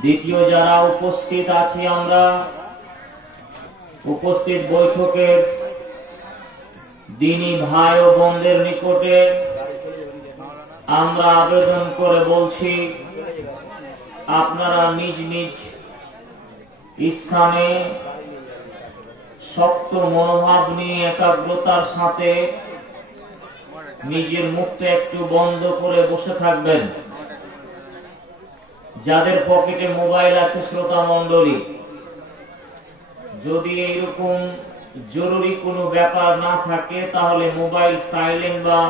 দ্বিতীয় যারা উপস্থিত আছি আমরা উপস্থিত বৈঠকের দ্বীনি ভাই ও বোনদের নিকটে আমরা আবেদন করে বলছি, আপনারা নিজ নিজ স্থানে শক্ত মনোভাব নিয়ে একাগ্রতার সাথে নিজের মুখটা একটু বন্ধ করে বসে থাকবেন। যাদের পকেটে মোবাইল আছে শ্রোতা মণ্ডলী, যদি এইরকম জরুরি কোনো ব্যাপার না থাকে তাহলে মোবাইল সাইলেন্ট বা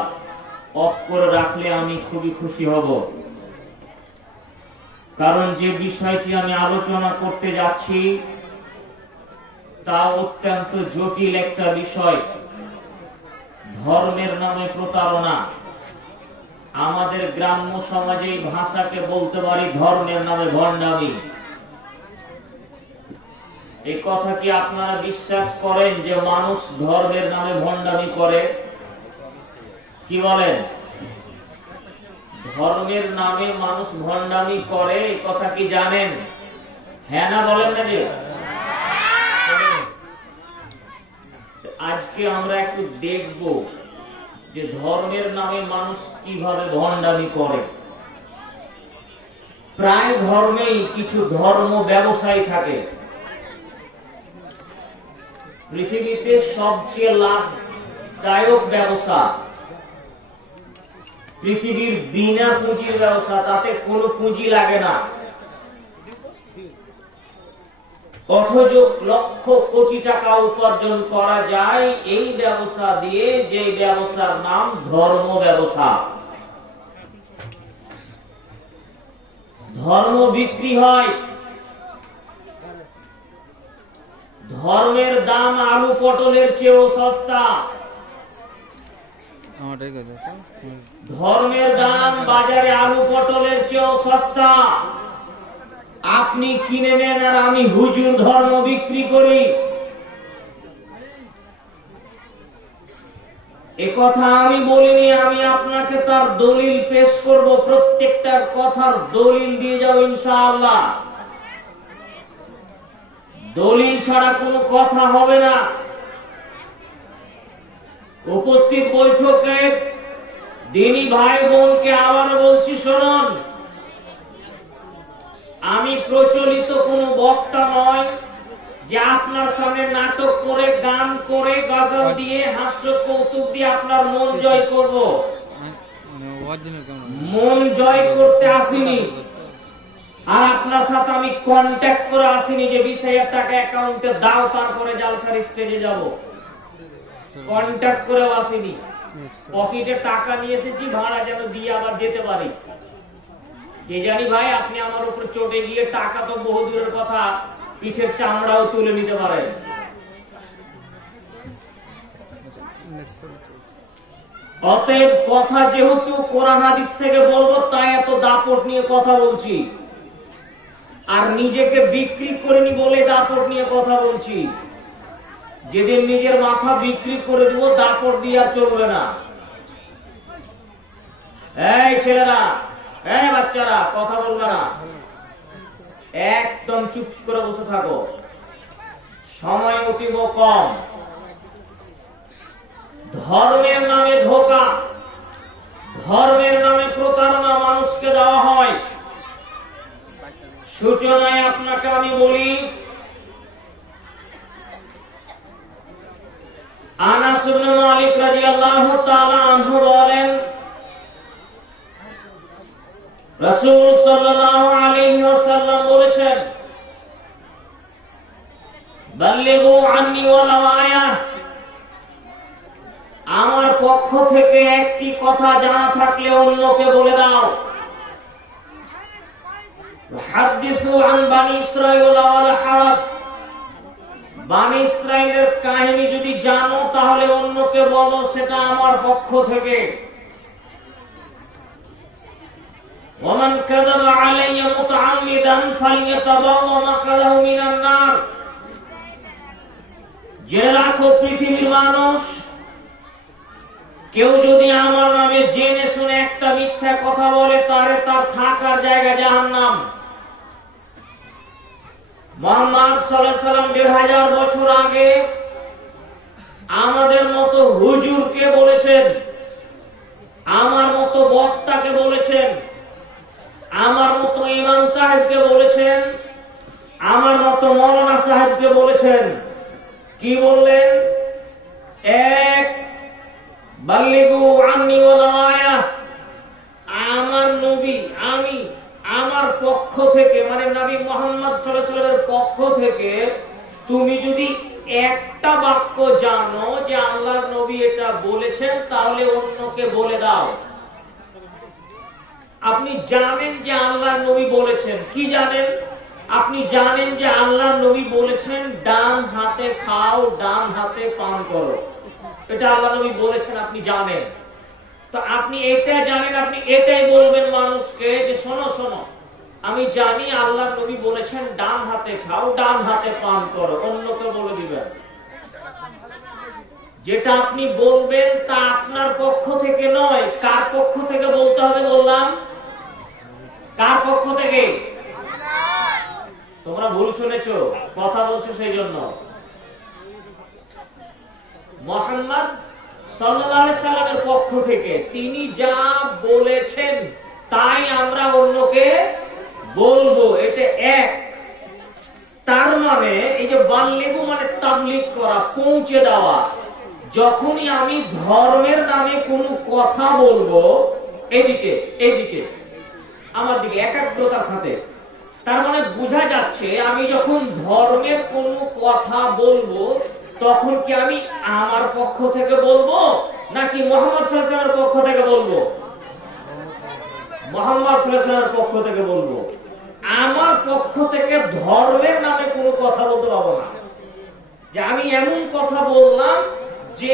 অফ করে রাখলে আমি খুবই খুশি হব। কারণ যে বিষয়টি আমি আলোচনা করতে যাচ্ছি তা অত্যন্ত জটিল একটা বিষয়। ধর্মের নামে প্রতারণা। আমাদের গ্রাম্য সমাজে এই ভাষাকে বলতে পারি ধর্মের নামে ভণ্ডামি। এই কথা কি আপনারা বিশ্বাস করেন যে মানুষ ধর্মের নামে ভণ্ডামি করে? কি বলেন? ধর্মের নামে মানুষ ভণ্ডামি করে, এই কথা কি জানেন? হ্যাঁ না বলেন না? যে আজকে আমরা একটু দেখব যে ধর্মের নামে মানুষ কিভাবে ভণ্ডামি করে। প্রায় ধর্মেই কিছু ধর্ম ব্যবসায়ী থাকে। পৃথিবীতে সবচেয়ে লাভদায়ক ব্যবসা পৃথিবীর বিনা পুঁজির ব্যবসা, তাতে কোনো পুঁজি লাগে না, অথচ লক্ষ কোটি টাকা উপার্জন করা যায় এই ব্যবসা দিয়ে, যে ব্যবসার নাম ধর্ম ব্যবসা। ধর্ম বিক্রি হয়। ধর্মের দাম আলু পটলের চেয়েও সস্তা। ধর্মের দাম বাজারে আলু পটলের চেয়েও সস্তা। আপনি কিনে নেন আর আমি হুজুর ধর্ম বিক্রি করি। এ কথা আমি বলিনি, আমি আপনাকে তার দলিল পেশ করব। প্রত্যেকটা কথার দলিল দিয়ে যাও ইনশাআল্লাহ। দলিল ছাড়া কোনো কথা হবে না। উপস্থিত বৈঠকে দ্বীনি ভাই বোনকে আবার বলছি, শুনুন, আমি প্রচলিত কোনো বক্তা নয় যে আপনার সামনে নাটক করে, গান করে, গজল দিয়ে, হাস্য কৌতুক দিয়ে আপনার মন জয় করব। মন জয় করতে আসিনি, আর আপনার সাথে আমি কন্ট্যাক্ট করে আসিনি যে 20,000 টাকা অ্যাকাউন্টে দাও তারপরে জালসার স্টেজে যাব। কন্ট্যাক্ট করেও আসিনি। পকেটে টাকা নিয়ে এসেছি ভাড়া যেন দিয়ে আবার যেতে পারি। যে জানি ভাই আপনি আমার উপর চটে গিয়ে টাকা তো বহু দূরের কথা, পিঠের চামড়াও তুলে নিতে পারেন। অতএব কথা যেহেতু কোরআন হাদিস থেকে বলবো, তাই এত দাপট নিয়ে কথা বলছি। আর নিজেকে বিক্রি করিনি বলে দাপট নিয়ে কথা বলছি। যেদিন নিজের মাথা বিক্রি করে দেবো, দাপট দিয়ে আর চলবে না। এই ছেলেরা, এই বাচ্চারা, কথা বলবে না, একদম চুপ করে বসে থাকো। সময় অতীব কম। ধর্মের নামে ধোঁকা, ধর্মের নামে প্রতারণা মানুষকে দেওয়া হয়। সূচনায় আপনাকে আমি বলি, আনাস ইবনে মালিক রাদিয়াল্লাহু তাআলা আনহু বলেন, রাসূল সাল্লাল্লাহু আলাইহি ওয়াসাল্লাম বলেছেন, বাল্লিগু আন্নী ওয়ালাউ আয়া, আমার পক্ষ থেকে একটি কথা জানা থাকলে অন্যকে বলে দাও। হাদিসু আন বানি ইসরাঈল ওয়ালা হারাজ, বানি ইসরাঈলের কাহিনী যদি জানো তাহলে অন্যকে বলো, সেটা আমার পক্ষ থেকে। ওমান কাযাবা আলাইয়া মুতাআম্মিদান ফালইয়াতাবাওয়া মাকাদাহু মিনান নার। জেনে রাখো পৃথিবীর মানুষ, কেউ যদি আমার নামে জেনে শুনে একটা মিথ্যা কথা বলে, তার থাকার জায়গা জাহান্নাম। মুহাম্মদ সাল্লাল্লাহু আলাইহি সাল্লাম ১৫০০ বছর আগে আমাদের মতো হুজুরকে বলেছেন, আমার মতো বক্তাকে বলেছেন, আমার মতো ইমাম সাহেবকে বলেছেন, আমার মতো মৌলানা সাহেবকে বলেছেন। কি বললেন? এক, বাল্লিগু আন্নি ওয়ালাউ আয়া, আমার নবী, আমি আমার পক্ষ থেকে, মানে নবী মুহাম্মদ সাল্লাল্লাহু আলাইহি ওয়াসাল্লামের পক্ষ থেকে তুমি যদি একটা বাক্য জানো যে আল্লাহর নবী এটা বলেছেন, তাহলে অন্যকে বলে দাও। আপনি জানেন যে আল্লাহর নবী বলেছেন, কি জানেন? আপনি জানেন যে আল্লাহর নবী বলেছেন ডান হাতে খাও, ডান হাতে পান করো, এটা আল্লাহর নবী বলেছেন, আপনি জানেন। তো আপনি এটা জানেন, আপনি এটাই বলবেন মানুষকে যে শোনো শোনো, আমি জানি আল্লাহর নবী বলেছেন ডান হাতে খাও, ডান হাতে পান করো, অন্যকে বলে দিবেন। যেটা আপনি বলবেন তা আপনার পক্ষ থেকে নয়, কার পক্ষ থেকে বলতে হবে বললাম? কার পক্ষ থেকে? তোমরা ভুল শুনেছো, কথা বলছো সেই জন্য। মুহাম্মদ সাল্লাল্লাহু আলাইহি সাল্লামের পক্ষ থেকে তিনি যা বলেছেন তাই আমরা অন্যকে বলবো, এটা এক। তার মানে এই যে বাল্লিগু মানে তাবলীগ করা, পৌঁছে দেওয়া। যখনই আমি ধর্মের নামে কোনো কথা বলবো, এদিকে এদিকে আমার দিকে একাগ্রতার সাথে, তার মানে বোঝা যাচ্ছে আমি যখন ধর্মের কোনো কথা বলবো তখন কি আমি আমার পক্ষ থেকে বলবো নাকি মুহাম্মদ সাল্লাল্লাহু আলাইহি ওয়াসাল্লামের পক্ষ থেকে বলবো? মুহাম্মদ সাল্লাল্লাহু আলাইহি ওয়াসাল্লামের পক্ষ থেকে বলবো। আমার পক্ষ থেকে ধর্মের নামে কোনো কথা বলতে পারবো না, যে আমি এমন কথা বললাম যে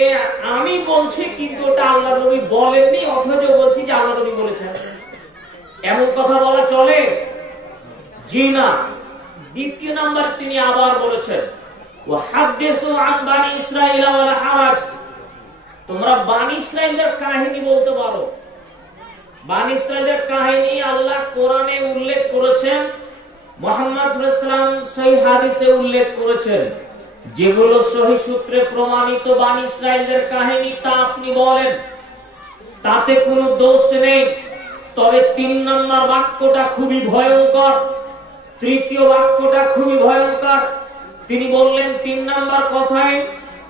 আমি বলছি কিন্তু ওটা আল্লাহ নবী বলেননি, অথচ বলছি যে আল্লাহ নবী বলেছেন। এমন কথা বলা চলে? জি না। দ্বিতীয় নাম্বার তিনি আবার বলেছেন, ওয়াহাদ্দিসু আন বানি ইসরাঈল ওয়ালা হারাজ, তোমরা বানি ইসরাঈলের কাহিনী বলতে পারো। বানি ইসরাঈলের কাহিনী আল্লাহ কোরআনে উল্লেখ করেছেন, মুহাম্মদ সাল্লাল্লাহু আলাইহি ওয়াসাল্লাম সহিহ হাদিসে উল্লেখ করেছেন। যেগুলো সহিহ সূত্রে প্রমাণিত বানি ইসরাঈলের কাহিনী তা আপনি বলেন, তাতে কোনো দোষ নেই। তবে ৩ নম্বর বাক্যটা খুবই ভয়ঙ্কর, তৃতীয় বাক্যটা খুবই ভয়ঙ্কর। তিনি বললেন ৩ নম্বর কথায়,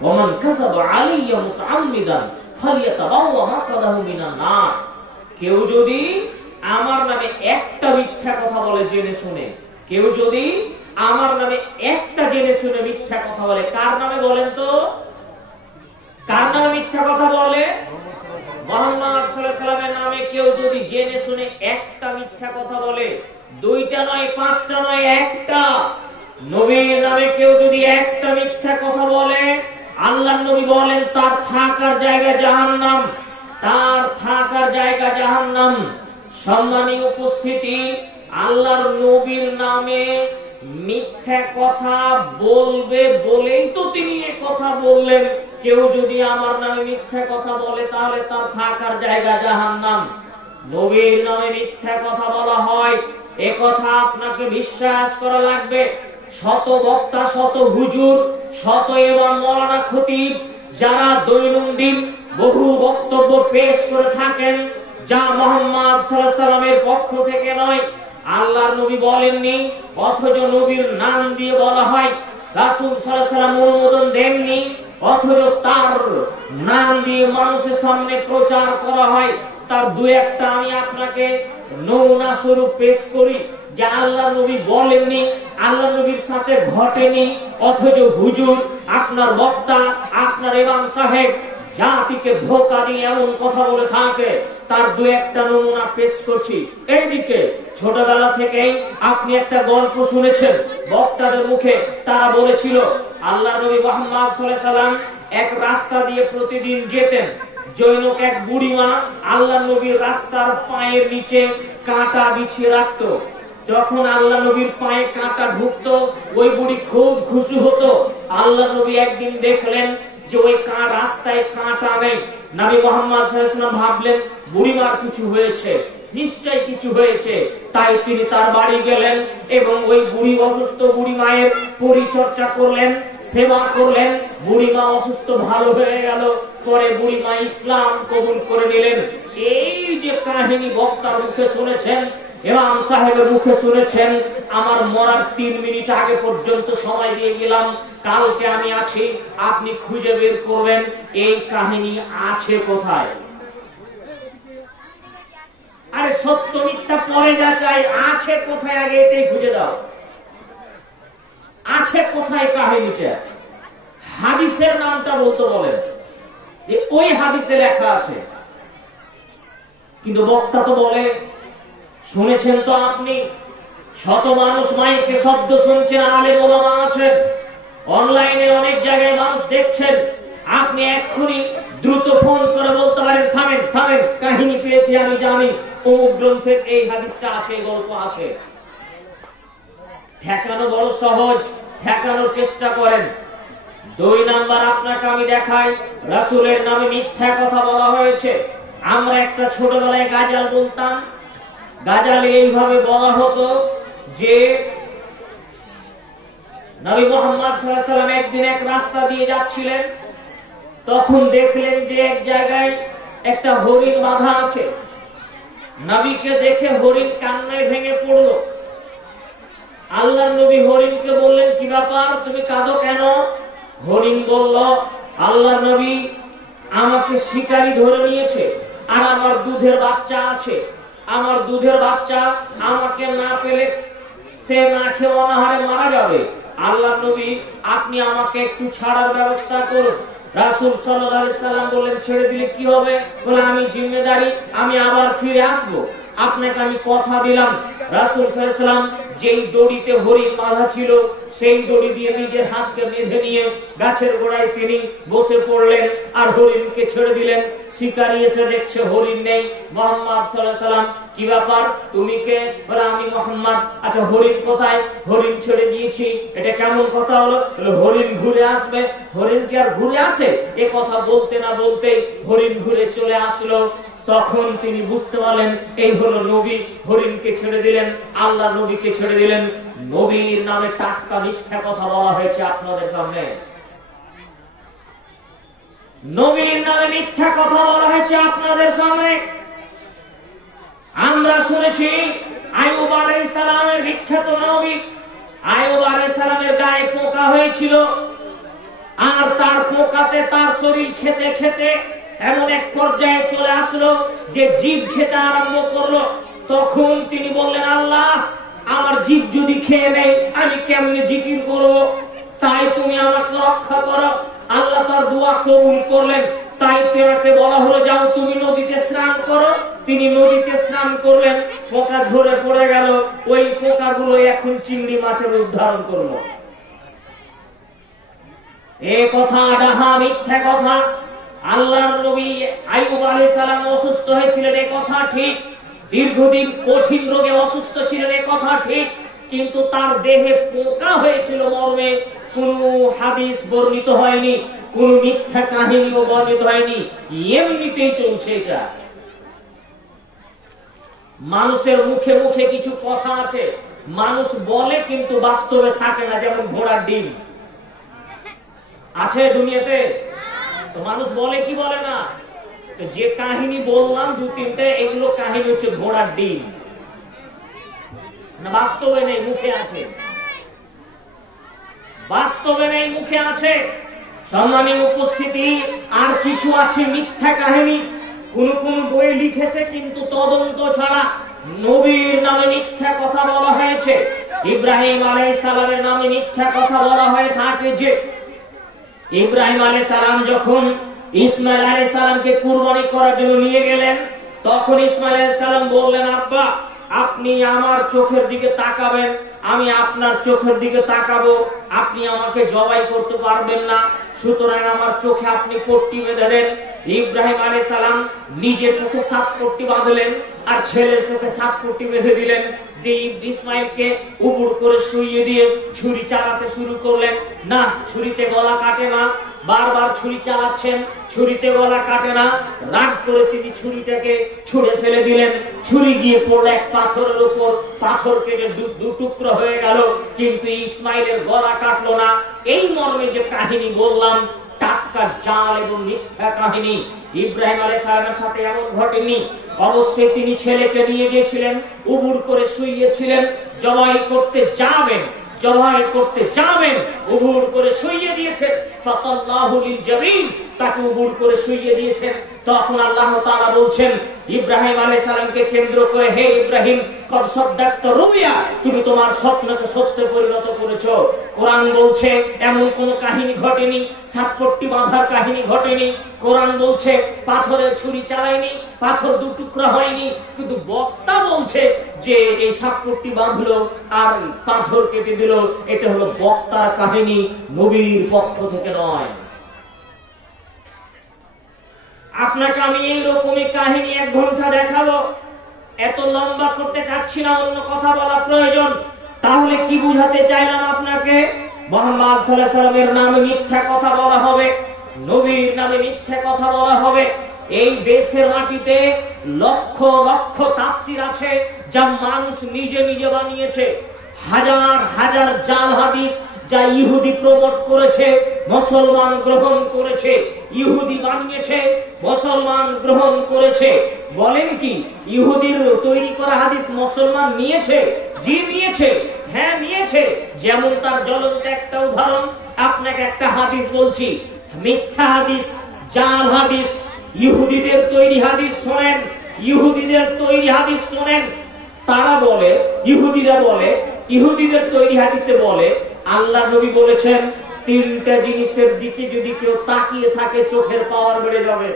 ওমান কাযাবা আলাইয়া মুতাআম্মিদান ফালিয়াতাবাওয়া মাকআদাহু মিনান নার, কেউ যদি আমার নামে একটা মিথ্যা কথা বলে জেনে শুনে, কেউ যদি আমার নামে একটা জেনে শুনে মিথ্যা কথা বলে, কার নামে বলেন তো? কার নামে মিথ্যা কথা বলে? মুহাম্মদ সাল্লাল্লাহু আলাইহি ওয়াসাল্লামের নামে কেউ যদি জেনে শুনে একটা মিথ্যা কথা বলে, 2টা নয়, 5টা নয়, একটা। নবীর নামে কেউ যদি একটা মিথ্যা কথা বলে, আল্লাহর নবী বলেন তার থাকার জায়গা জাহান্নাম, তার থাকার জায়গা জাহান্নাম। সম্মানীয় উপস্থিতি, আল্লাহর নবীর নামে মিথ্যা কথা বলবে বলেই তো তিনি এই কথা বললেন, কেউ যদি আমার নামে মিথ্যা কথা বলে তাহলে তার থাকার জায়গা জাহান্নাম। নবীর নামে মিথ্যা কথা বলা হয়, এ কথা আপনাকে বিশ্বাস করা লাগবে। শত বক্তা, শত হুজুর, শত ইমাম, মাওলানা, খতিব যারা দৈনন্দিন বহু বক্তব্য পেশ করে থাকেন, যা মুহাম্মদ সাল্লাল্লাহু আলাইহি ওয়াসাল্লামের পক্ষ থেকে নয়, আল্লাহর নবী বলেননি, অথচ নবীর নাম দিয়ে বলা হয়। রাসূল সাল্লাল্লাহু আলাইহি ওয়াসাল্লাম অনুমোদন দেননি, অথচ তার নাম দিয়ে মানুষের সামনে প্রচার করা হয়। তার 2-1টা আমি আপনাকে নমুনা স্বরূপ পেশ করি, যে আল্লাহ নবী বলেননি, আল্লাহ নবীর সাথে ঘটেনি, অথচ হুজুর, আপনার বক্তা, আপনার ইমাম সাহেব জাতিকে ধোঁকা দিয়ে এমন কথা বলে থাকে। তার 2-1টা নমুনা পেশ করছি। এইদিকে ছোটবেলা থেকেই আপনি একটা গল্প শুনেছেন বক্তাদের মুখে, তারা বলেছিল আল্লাহ নবী মুহাম্মদ সাল্লাল্লাহু আলাইহি ওয়াসাল্লাম এক রাস্তা দিয়ে প্রতিদিন যেতেন। জৈনক এক বুড়িমা আল্লাহ নবীর রাস্তার পায়ের নিচে কাঁটা বিছিয়ে রাখতো। যখন আল্লাহ নবীর পায়ে কাঁটা ঢুকতো, ওই বুড়ি খুব খুশি হতো। আল্লাহ নবী একদিন দেখলেন যে ওই রাস্তায় কাঁটা নেই। নবী মুহাম্মদ সাল্লাল্লাহু আলাইহি ওয়াসাল্লাম ভাবলেন বুড়িমার কিছু হয়েছে, নিশ্চয় কিছু হয়েছে। তাই তিনি তার বাড়ি গেলেন এবং ওই বুড়ি অসুস্থ বুড়ি মায়ের পরিচর্যা করলেন, সেবা করলেন। বুড়ি মা অসুস্থ ভালো হয়ে গেল। পরে বুড়ি মা ইসলাম কবুল করে নিলেন। এই যে কাহিনী বক্তার মুখে শুনেছেন, ইমাম সাহেবের মুখে শুনেছেন, আমার মরার 3 মিনিট আগে পর্যন্ত সময় দিয়ে গেলাম, কালকে আমি আছি, আপনি খুঁজে বের করবেন এই কাহিনী আছে কোথায়। আরে সত্য মিথ্যা পরে যা চাই, আছে কোথায় আগে এটাই খুঁজে দাও। আছে কোথায় কাহিনীটা? হাদিসের নামটা বলতে বলেন, ওই হাদিসে লেখা আছে। কিন্তু বক্তা তো বলে, শুনেছেন তো আপনি, শত মানুষ মাইকে শব্দ শুনছেন, আলেম ওলামা আছেন, অনলাইনে অনেক জায়গায় মানুষ দেখছেন। আপনি এক্ষুনি দ্রুত ফোন করে বলতে পারেন, থামেন থামেন, কাহিনী পেয়েছি, আমি জানি অমুক গ্রন্থের এই হাদিসটা আছে, এই গল্প আছে। ঠেকানো বড় সহজ, ঠেকানোর চেষ্টা করেন। 2 নাম্বার আপনাকে আমি দেখাই, রাসূলের নামে মিথ্যা কথা বলা হয়েছে। আমরা একটা ছোটবেলায় গাজাল বলতাম। গাজালে এইভাবে বলা হতো যে নবী মুহাম্মদ সাল্লাল্লাহু আলাইহি ওয়াসাল্লাম একদিন এক রাস্তা দিয়ে যাচ্ছিলেন, তখন দেখলেন যে এক জায়গায় একটা হরিণ বাঁধা আছে। নবীকে দেখে হরিণ কান্নায় ভেঙে পড়লো। আল্লাহর নবী হরিণকে বললেন, কি ব্যাপার, তুমি কাঁদো কেন? হরিণ বলল, আল্লাহর নবী, আমাকে শিকারী ধরে নিয়েছে, আর আমার দুধের বাচ্চা আছে। আমার দুধের বাচ্চা আমাকে না পেলে সে না খেয়ে অনাহারে মারা যাবে। আল্লাহর নবী, আপনি আমাকে একটু ছাড়ার ব্যবস্থা করুন। রাসূল সাল্লাল্লাহু আলাইহি সাল্লাম বললেন, ছেড়ে দিলে কি হবে? বলে, আমি জিম্মেদারি, আমি আবার ফিরে আসবো, আপনাকে আমি কথা দিলাম। রাসূল সাল্লাল্লাহু আলাইহি সাল্লাম যেই দড়িতে হরিণ বাঁধা ছিল, সেই দড়ি দিয়ে নিজের হাতকে বেঁধে নিয়ে গাছের গোড়ায় তিনি বসে পড়লেন আর হরিণকে ছেড়ে দিলেন। শিকারী এসে দেখছে হরিণ নেই। মুহাম্মদ সাল্লাল্লাহু আলাইহি সাল্লাম, কি ব্যাপার, তুমি কে? বলে, আমি মুহাম্মদ। আচ্ছা, হরিণ কোথায়? হরিণ ছেড়ে দিয়েছি। এটা কেমন কথা হলো? হরিণ ঘুরে আসবে। হরিণ কি আর ঘুরে আসে? এ কথা বলতে না বলতেই হরিণ ঘুরে চলে আসলো। তখন তিনি বুঝতে পারলেন এই হলো নবী। হরিণকে ছেড়ে দিলেন, আল্লাহ নবীকে ছেড়ে দিলেন। নবীর নামে টাটকা মিথ্যা কথা বলা হয়েছে আপনাদের সামনে। নবীর নামে মিথ্যা কথা বলা হয়েছে আপনাদের সামনে। আমরা শুনেছি আইয়ুব আলাইহিস সালামের বিখ্যাত নবী, আইয়ুব আলাইহিস সালামের গায়ে পোকা হয়েছিল, আর তার পোকাতে তার শরীর খেতে খেতে এমন এক পর্যায়ে চলে আসলো যে জীব খেতে আরম্ভ করলো। তখন তিনি বললেন, আল্লাহ, আমার জীব যদি খেয়ে নেয় আমি কেমনে জিকির করব? তাই তুমি আমাকে রক্ষা করো। আল্লাহ তার দোয়া কবুল করলেন। তাই তাকে বলা হলো, যাও তুমি নদীতে স্নান করো। তিনি নদীতে স্নান করলেন, পোকা ঝরে পড়ে গেল। ওই পোকাগুলো এখন চিংড়ি মাছের রূপ ধারণ করলো। এ কথা ডাহা মিথ্যা কথা। আল্লাহর নবী আইয়ুব আলাইহিস সালাম অসুস্থ হয়েছিলেন, এ কথা ঠিক। দীর্ঘদিন কঠিন রোগে অসুস্থ ছিলেন, এ কথা ঠিক। কিন্তু তার দেহে পোকা হয়েছিল মর্মে কোন হাদিস বর্ণিত হয়নি, কোন মিথ্যা কাহিনীও বর্ণিত হয়নি। এমনিতেই চলছে এটা। মানুষের মুখে মুখে কিছু কথা আছে, মানুষ বলে কিন্তু বাস্তবে থাকে না। যেমন ঘোড়ার ডিম আছে দুনিয়াতে, তো মানুষ বলে কি বলে না? যে কাহিনী বললাম 2-3টা, এগুলো কাহিনী হচ্ছে ঘোড়ার ডিম, না বাস্তবে নেই, মুখে আছে। বাস্তবে নেই, মুখে আছে। সম্মানীয় উপস্থিতি, আর কিছু আছে মিথ্যা কাহিনী। কোন কোন বই লিখেছে কিন্তু তদন্ত ছাড়া নবীর নামে মিথ্যা কথা বলা হয়েছে। ইব্রাহিম আলাইহিস সালামের নামে মিথ্যা কথা বলা হয়ে থাকে যে ইব্রাহিম আলাইহিস সালাম যখন ইসমাইল আলাইহিস সালামকে কুরবানি করার জন্য নিয়ে গেলেন, তখন ইসমাইল আলাইহিস সালাম বললেন, আব্বা, আপনি আমার চোখের দিকে তাকাবেন, আমি আপনার চোখের দিকে তাকাবো, আপনি আমাকে জবাই করতে পারবেন না, সুতরাং আমার চোখে আপনি পট্টি বেঁধে দেন। ইব্রাহিম আলাইহিস সালাম নিজের চোখে 7 পট্টি বাঁধলেন আর ছেলের চোখে 7 পট্টি বেঁধে দিলেন। ইসমাইলকে উবুড় করে শুইয়ে দিয়ে ছুরি চালাতে শুরু করলেন। না, ছুরিতে গলা কাটে না, বারবার ছুরি চালাচ্ছেন, ছুরিতে গলা কাটে না। রাগ করে তিনি ছুরিটাকে ছুঁড়ে ফেলে দিলেন। ছুরি গিয়ে পড়লো এক পাথরের উপর, পাথর কেটে দু টুকরো হয়ে গেল, কিন্তু ইসমাইলের গলা কাটলো না। এই মর্মে যে কাহিনী বললাম, টাটকা জাল এবং মিথ্যা কাহিনী। ইব্রাহিম আলাইহিস সালামের সাথে এমন ঘটেনি। অবশ্যই তিনি ছেলেকে নিয়ে গিয়েছিলেন, উবুড় করে শুইয়েছিলেন, জবাই করতে যাবেন, উবুড় করে শুইয়ে দিয়েছেন। ফাতাল্লাহু লিল জাবিন, তাকে উবুড় করে শুইয়ে দিয়েছেন। তখন আল্লাহ তাআলা বলছেন ইব্রাহিম আলাইহিস সালামকে কেন্দ্র করে, হে ইব্রাহিম, কদ সাদ্দাকতা রুয়া, তুমি তোমার স্বপ্নকে সত্যে পরিণত করেছো। কোরআন বলছে এমন কোন কাহিনী ঘটেনি, ৬৭ বাঁধার কাহিনী ঘটেনি। কোরআন বলছে পাথরের ছুরি চালায়নি, পাথর দু টুকরা হয়নি, কিন্তু বক্তা বলছে যে এই ৬৭ বাঁধলো আর পাথর কেটে দিল। এটা হলো বক্তার কাহিনী, নবীর পক্ষ থেকে নয়। আপনাকে আমি এইরকমই কাহিনী ১ ঘন্টা দেখাবো, এত লম্বা করতে চাচ্ছি না, অন্য কথা বলা প্রয়োজন। তাহলে কি বুঝাতে চাইলাম আপনাকে? মুহাম্মদ সাল্লাল্লাহু আলাইহি ওয়াসাল্লামের নামে মিথ্যা কথা বলা হবে, নবীর নামে মিথ্যা কথা বলা হবে। এই দেশের মাটিতে লক্ষ লক্ষ তাফসীর আছে যা মানুষ নিজে নিজে বানিয়েছে। হাজার হাজার জাল হাদিস যা ইহুদি প্রমোট করেছে, মুসলমান গ্রহণ করেছে। ইহুদি বানিয়েছে, মুসলমান গ্রহণ করেছে। বলেন কি ইহুদির তৈরি করা হাদিস মুসলমান নিয়েছে? জি নিয়েছে, হ্যাঁ নিয়েছে। যেমন তার জ্বলন্ত একটা উদাহরণ আপনাকে একটা হাদিস বলছি, মিথ্যা হাদিস, জাল হাদিস, ইহুদিদের তৈরি হাদিস শোনেন, ইহুদিদের তৈরি হাদিস শোনেন। তারা বলে, ইহুদিরা বলে, ইহুদিদের তৈরি হাদিসে বলে আল্লাহ নবী বলেছেন 3টা জিনিসের দিকে যদি কেউ তাকিয়ে থাকে চোখের পাওয়ার বেড়ে যাবে।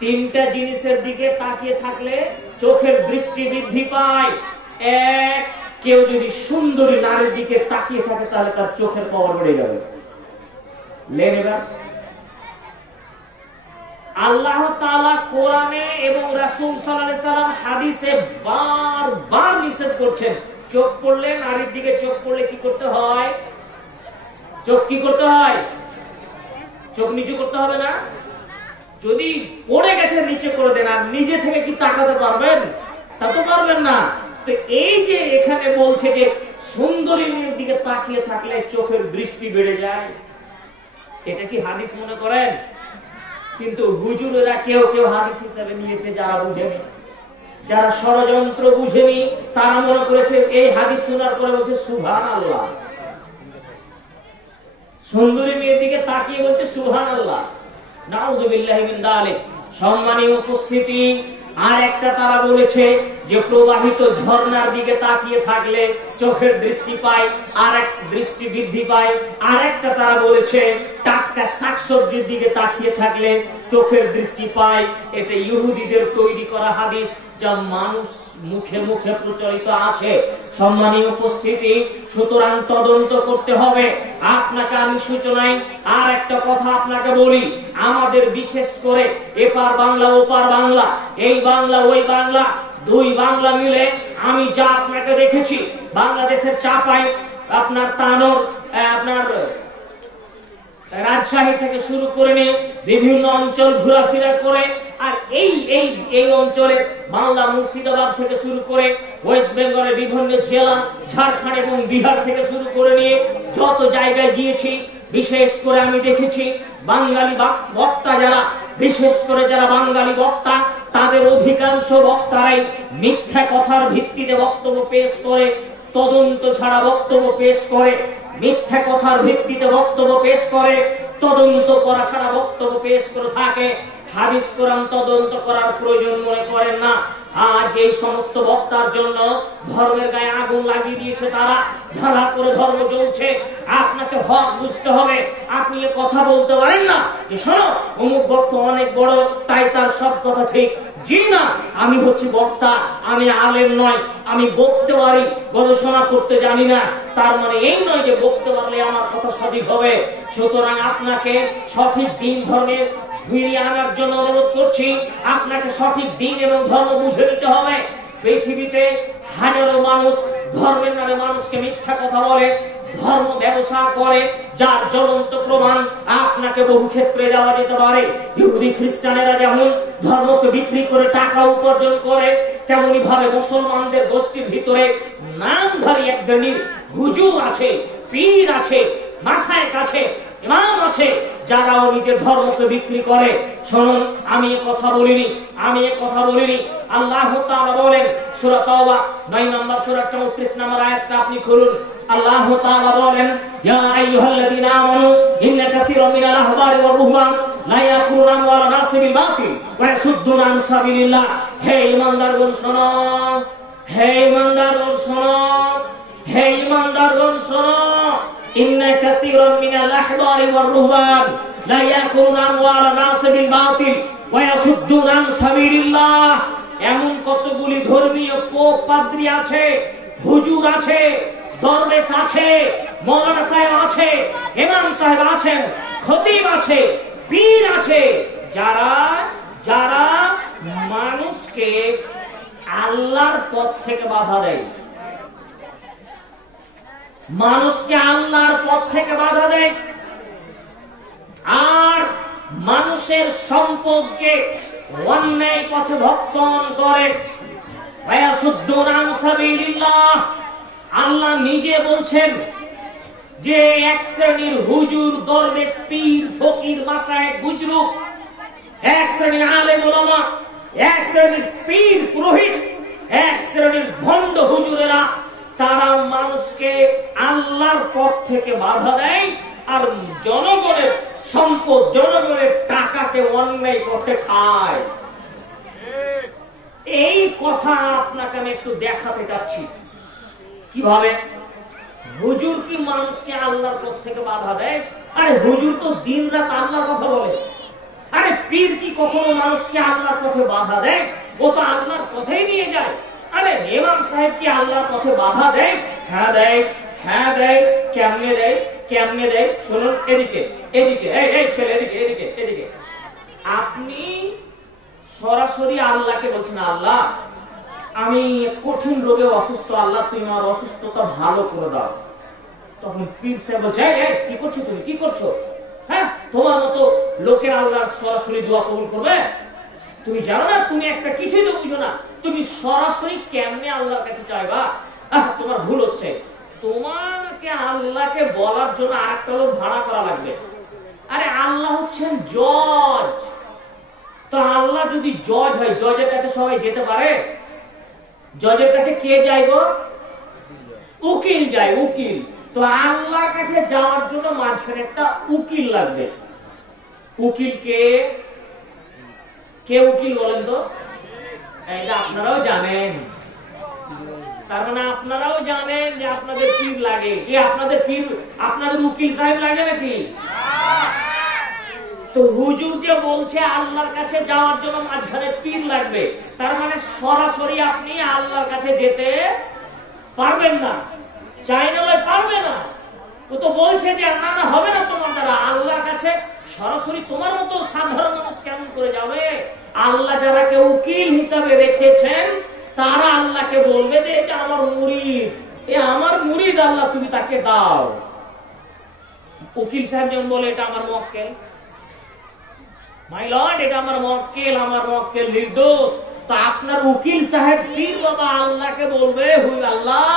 3টা জিনিসের দিকে তাকিয়ে থাকলে চোখের দৃষ্টি বৃদ্ধি পায়। 1, কেউ যদি সুন্দরী নারীর দিকে তাকিয়ে থাকে তাহলে তার চোখের পাওয়ার বেড়ে যাবে। আল্লাহ তাআলা কোরআনে এবং রাসূল সাল্লাল্লাহু আলাইহি সাল্লাম হাদিসে বারবার নিষেধ করছেন, চোখ পড়লে নারীর দিকে চোখ পড়লে কি করতে হয়? চোখ কি করতে হয়? চোখ নিচু করতে হবে না? যদি পড়ে গেছে নিচে করে দেন, আর নিজে থেকে কি তাকাতে পারবেন? তা তো পারবেন না। তো এই যে এখানে বলছে যে সুন্দরী মেয়ের দিকে তাকিয়ে থাকলে চোখের দৃষ্টি বেড়ে যায়, এটা কি হাদিস মনে করেন? কিন্তু হুজুরেরা কেউ কেউ হাদিস হিসেবে নিয়েছে, যারা বুঝেনি, যারা ষড়যন্ত্র বুঝেনি, তারা মনে করেছে এই হাদিস শোনার পরে বলছে সুবহানাল্লাহ। সুন্দরী মেয়ের দিকে তাকিয়ে বলছে সুবহানাল্লাহ, নাউযুবিল্লাহি মিন যালিক। সম্মানীয় উপস্থিতি, আর একটা তারা বলেছে যে প্রবাহিত ঝর্ণার দিকে তাকিয়ে থাকলে চোখের দৃষ্টি পায়, আর এক দৃষ্টি বৃদ্ধি পায়। আর একটা তারা বলেছে টাটকা শাকসবজির দিকে তাকিয়ে থাকলে চোখের দৃষ্টি পায়। এটা ইহুদিদের তৈরি করা হাদিস, যা মানুষ মুখে মুখে প্রচলিত আছে। সম্মানীয় উপস্থিতি, সুতরাং তদন্ত করতে হবে। আপনাকে আমি সূচনায় আর একটা কথা আপনাকে বলি, আমাদের বিশেষ করে এপার বাংলা ওপার বাংলা, এই বাংলা ওই বাংলা, দুই বাংলা মিলে আমি যা আপনাকে দেখেছি, বাংলাদেশের চাপাই, আপনার তানোর, আপনার রাজশাহী থেকে শুরু করে নিয়ে বিভিন্ন অঞ্চল ঘোরাফেরা করে, আর এই অঞ্চলে বাংলা মুর্শিদাবাদ থেকে শুরু করে ওয়েস্ট বেঙ্গলের বিভিন্ন জেলা, ঝাড়খণ্ড এবং বিহার থেকে শুরু করে নিয়ে যত জায়গায় গিয়েছি, বিশেষ করে আমি দেখেছি বাঙালি বক্তা যারা, বিশেষ করে যারা বাঙালি বক্তা, তাদের অধিকাংশ বক্তারাই মিথ্যা কথার ভিত্তিতে বক্তব্য পেশ করে, তদন্ত ছাড়া বক্তব্য পেশ করে, মিথ্যা কথার ভিত্তিতে বক্তব্য পেশ করে, তদন্ত করা ছাড়া বক্তব্য পেশ করে থাকে। হাদিস কোরআন তদন্ত করার প্রয়োজন মনে করেন না। আজ এই সমস্ত বক্তার জন্য ধর্মের গায়ে আগুন লাগিয়ে দিয়েছে তারা, ধারা করে ধর্ম চলছে। আপনাকে হক বুঝতে হবে। আপনি এ কথা বলতে পারেন না যে শোনো অমুক বক্তা অনেক বড়, তাই তার সব কথা ঠিক। জি না, আমি হচ্ছি বক্তা, আমি আলেম নয়, আমি বকতে পারি, গবেষণা করতে জানি না, তার মানে এই নয় যে বকতে পারলে আমার কথা সঠিক হবে। সুতরাং আপনাকে সঠিক দিন ধর্মের ফিরিয়ে আনার জন্য অনুরোধ করছি। আপনাকে সঠিক দিন এবং ধর্ম বুঝে নিতে হবে। পৃথিবীতে হাজারো মানুষ ধর্মের নামে মানুষকে মিথ্যা কথা বলে, ধর্ম ব্যবসা করে, যার জ্বলন্ত প্রমাণ আপনাকে বহু ক্ষেত্রে দেওয়া যেতে পারে। ইহুদি খ্রিস্টানেরা যেমন ধর্মকে বিক্রি করে টাকা উপার্জন করে, তেমনি ভাবে মুসলমানদের গোষ্ঠীর ভিতরে নামধারী এক শ্রেণীর হুজুর আছে, পীর আছে, মাসায়েক আছে, ইমাম আছে, যারাও নিজের ধর্মকে বিক্রি করে। শুনুন, আমি এ কথা বলিনি, আল্লাহ তাআলা বলেন সূরা তাওবা 9 নম্বর সূরা 34 নম্বর আয়াতটা আপনি খুলুন। আল্লাহ তাআলা বলেন, ইয়া আইয়ুহাল্লাযীনা আমানু ইন্না কাসীরাম মিনাল আহবারি ওয়ার রুহবান লা ইয়াকুলুনা আমওয়ালান নাস বিল বাতিল ওয়া ইয়াসুদ্দুনা আন সাবিলিল্লাহ। হে ঈমানদারগণ শোনো, হে ঈমানদারগণ শোনো, হে ঈমানদারগণ শোনো, ইন্না কাসীরাম মিনাল আহবারি ওয়ার রুহবান লা ইয়াকুলুনা আমওয়ালান নাস বিল বাতিল ওয়া ইয়াসুদ্দুনা আন সাবিলিল্লাহ। এমন কতগুলি ধর্মীয় পোপ পাদ্রী আছে, হুজুর আছে, দরবেশ আছে, মৌলানা সাহেব আছে, ইমাম সাহেব আছেন, খতিব আছে, পীর আছে, যারা মানুষকে আল্লাহর পথ থেকে বাধা দেয়, মানুষকে আল্লাহর পথ থেকে বাধা দেয়, আর মানুষের সম্পদকে অন্যায় পথে ভক্ষণ করে। আল্লাহ নিজে বলছেন যে এক শ্রেণীর হুজুর, দরবেশ, পীর, ফকির, মাসায়েক, বুজরুক, এক শ্রেণীর আলেম ওলামা, এক শ্রেণীর পীর পুরোহিত, এক শ্রেণীর ভণ্ড হুজুরেরা, তারা মানুষকে আল্লাহর পথ থেকে বাধা দেয় আর জনগণের সম্পদ, জনগণের টাকাকে অন্যায় পথে খায়। এই কথা আপনাকে আমি একটু দেখাতে চাচ্ছি। কিভাবে হুজুর কি মানুষকে আল্লাহর পথ থেকে বাধা দেয়? আরে হুজুর তো দিন রাত আল্লাহর কথা বলে। আরে পীর কি কখনো মানুষকে আল্লাহর পথে বাধা দেয়? ও তো আল্লাহর পথেই নিয়ে যায়। আরে ইমাম সাহেব কি আল্লাহর পথে বাধা দেয়? হ্যাঁ দেয়, হ্যাঁ দেয়। কেমনে দেয়? কেমনে দেয়? শুনুন, এদিকে এদিকে, এই ছেলে, এদিকে এদিকে এদিকে। আপনি সরাসরি আল্লাহকে বলছেন, আল্লাহ আমি কঠিন রোগে অসুস্থ, আল্লাহ তুমি আমার অসুস্থতা ভালো করে দাও। তখন পীর সাহেব বলছে, কি করছো তুমি, কি করছো? হ্যাঁ, তোমার মতো লোকের আল্লাহ সরাসরি দোয়া কবুল করবে? তুমি জানো না, তুমি একটা কিছুই তো বুঝো না, তুমি সরাসরি কেমনে আল্লাহর কাছে চাইবা? তোমার ভুল হচ্ছে। তোমাকে আল্লাহকে বলার জন্য আরেকটা লোক ভাড়া করা লাগবে। আরে আল্লাহ হচ্ছেন জজ। তো আল্লাহ যদি জজ হয়, জজের কাছে সবাই যেতে পারে? জজের কাছে কে যাইব? উকিল যায়, উকিল। তো আল্লাহর কাছে যাওয়ার জন্য মাঝখানে একটা উকিল লাগবে। উকিল কে? কে উকিল বলেন তো? এটা আপনারাও জানেন। তার মানে আপনারাও জানেন যে আপনাদের পীর লাগে। কি আপনাদের পীর, আপনাদের উকিল সাহেব লাগে নাকি? তো হুজুর যে বলছে আল্লাহর কাছে যাওয়ার জন্য মাঝখানে পীর লাগবে, তার মানে সরাসরি আপনি আল্লাহর কাছে যেতে পারবেন না, চাইলে পারবে না। ও তো বলছে যে না না, হবে না তোমার দ্বারা। আল্লাহর কাছে সরাসরি তোমার মতো সাধারণ মানুষ কেমন করে যাবে? আল্লাহ যারাকে উকিল হিসাবে রেখেছেন, তারা আল্লাহকে বলবে যে এটা আমার মুরিদ, এ আমার মুরিদ, আল্লাহ তুমি তাকে দাও। উকিল সাহেব যেমন বলে এটা আমার মক্কেল, মাই লর্ড, এটা আমার মক্কেল, আমার মক্কেল নির্দোষ। তো আপনার উকিল সাহেব পীর বাবা আল্লাহকে বলবে, হুই আল্লাহ,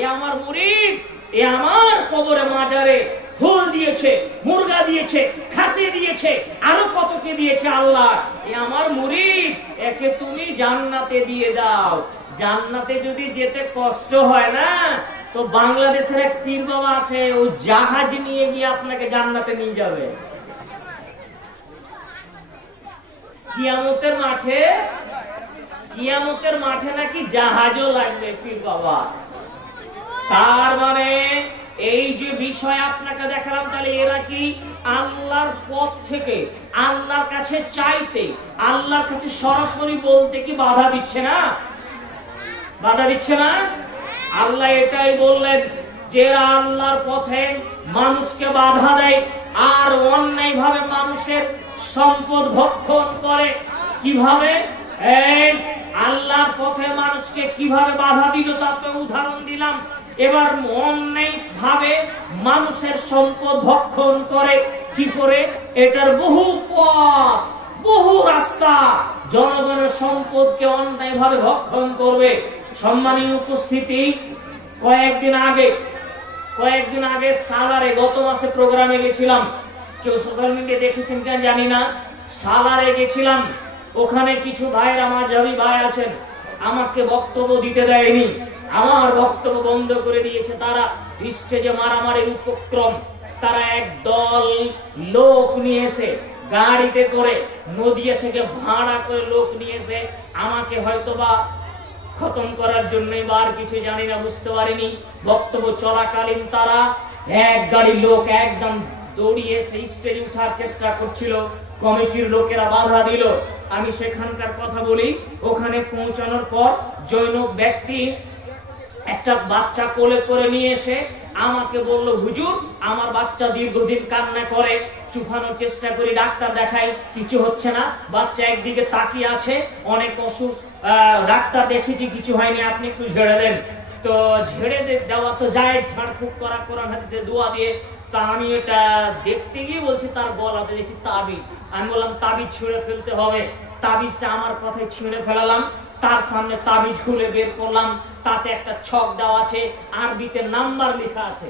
এ আমার মুরিদ, এ আমার কবরে মাজারে ফুল দিয়েছে, মুরগা দিয়েছে, খাসি দিয়েছে, আরো কতকে দিয়েছে আল্লাহ, এ আমার মুরিদ, একে তুমি জান্নাতে দিয়ে দাও। জান্নাতে যদি যেতে কষ্ট হয় না, তো বাংলাদেশের এক পীর বাবা আছে, ও জাহাজ নিয়ে গিয়ে আপনাকে জান্নাতে নিয়ে যাবে। কিয়ামতের মাঠে, কিয়ামতের মাঠে নাকি জাহাজও লাগবে পীর বাবা। তার মানে এই যে বিষয় আপনাকে দেখালাম, তাহলে এরা কি আল্লাহর পথ থেকে আল্লাহর কাছে চাইতে, আল্লাহর কাছে সরাসরি বলতে কি বাধা দিচ্ছে না? বাধা দিচ্ছে না? আল্লাহ এটাই বললেন যে এরা আল্লাহর পথে মানুষকে বাধা দেয় আর অন্যায় ভাবে মানুষের সম্পদ ভক্ষণ করে। কিভাবে? আল্লাহর পথে মানুষকে কিভাবে বাধা দিল তার তো উদাহরণ দিলাম। এবার অন্যায় ভাবে মানুষের সম্পদ ভক্ষণ করে। কি করে? এটার বহু পথ, বহু রাস্তা, জনগণের সম্পদকে অন্যায় ভাবে ভক্ষণ করবে। সম্মানীয় উপস্থিতি, কয়েকদিন আগে সালারে, গত মাসে প্রোগ্রামে গেছিলাম, কেউ সোশ্যাল মিডিয়া দেখেছেন কিনা জানি না, সালারে গেছিলাম। ওখানে কিছু ভাইরা, মাঝহাবি ভাই আছেন, আমাকে বক্তব্য দিতে দেয়নি, আমার বক্তব্য বন্ধ করে দিয়েছে। তারা স্টেজে মারামারির উপক্রম। তারা এক দল লোক নিয়েছে, গাড়িতে করে, নদিয়া থেকে ভাড়া করে লোক নিয়েছে, আমাকে হয়তোবা খতম করার জন্যই বা আর কিছু জানি না, বুঝতে পারিনি। বক্তব্য চলাকালীন তারা এক গাড়ি লোক একদম দৌড়িয়ে সেই স্টেজে উঠার চেষ্টা করছিল। কমিটির লোকেরা বাধা দিল। আমি সেখানকার কথা বলি। ওখানে পৌঁছানোর পর জৈনক ব্যক্তি একটা বাচ্চা কোলে করে নিয়ে এসে আমাকে বলল, হুজুর আমার বাচ্চা দীর্ঘদিন কান্না করে, চুপানোর চেষ্টা করি, ডাক্তার দেখাই, কিছু হচ্ছে না, বাচ্চা একদিকে তাকিয়ে আছে, অনেক অসুস্থ, ডাক্তার দেখেছি কিছু হয়নি, আপনি একটু ঝেড়ে দেন। তো ঝেড়ে দেওয়া তো যায়, ঝাড়ফুঁক করা, কোরআন হাদিসে দোয়া দিয়ে। তা আমি এটা দেখতে গিয়ে বলছি তার গলাতে দেখছি তাবিজ। আমি বললাম তাবিজ ছিঁড়ে ফেলতে হবে। তাবিজটা আমার কথায় ছিঁড়ে ফেলালাম। তার সামনে তাবিজ খুলে বের করলাম, তাতে একটা ছক দেওয়া আছে, আরবিতে নাম্বার লেখা আছে,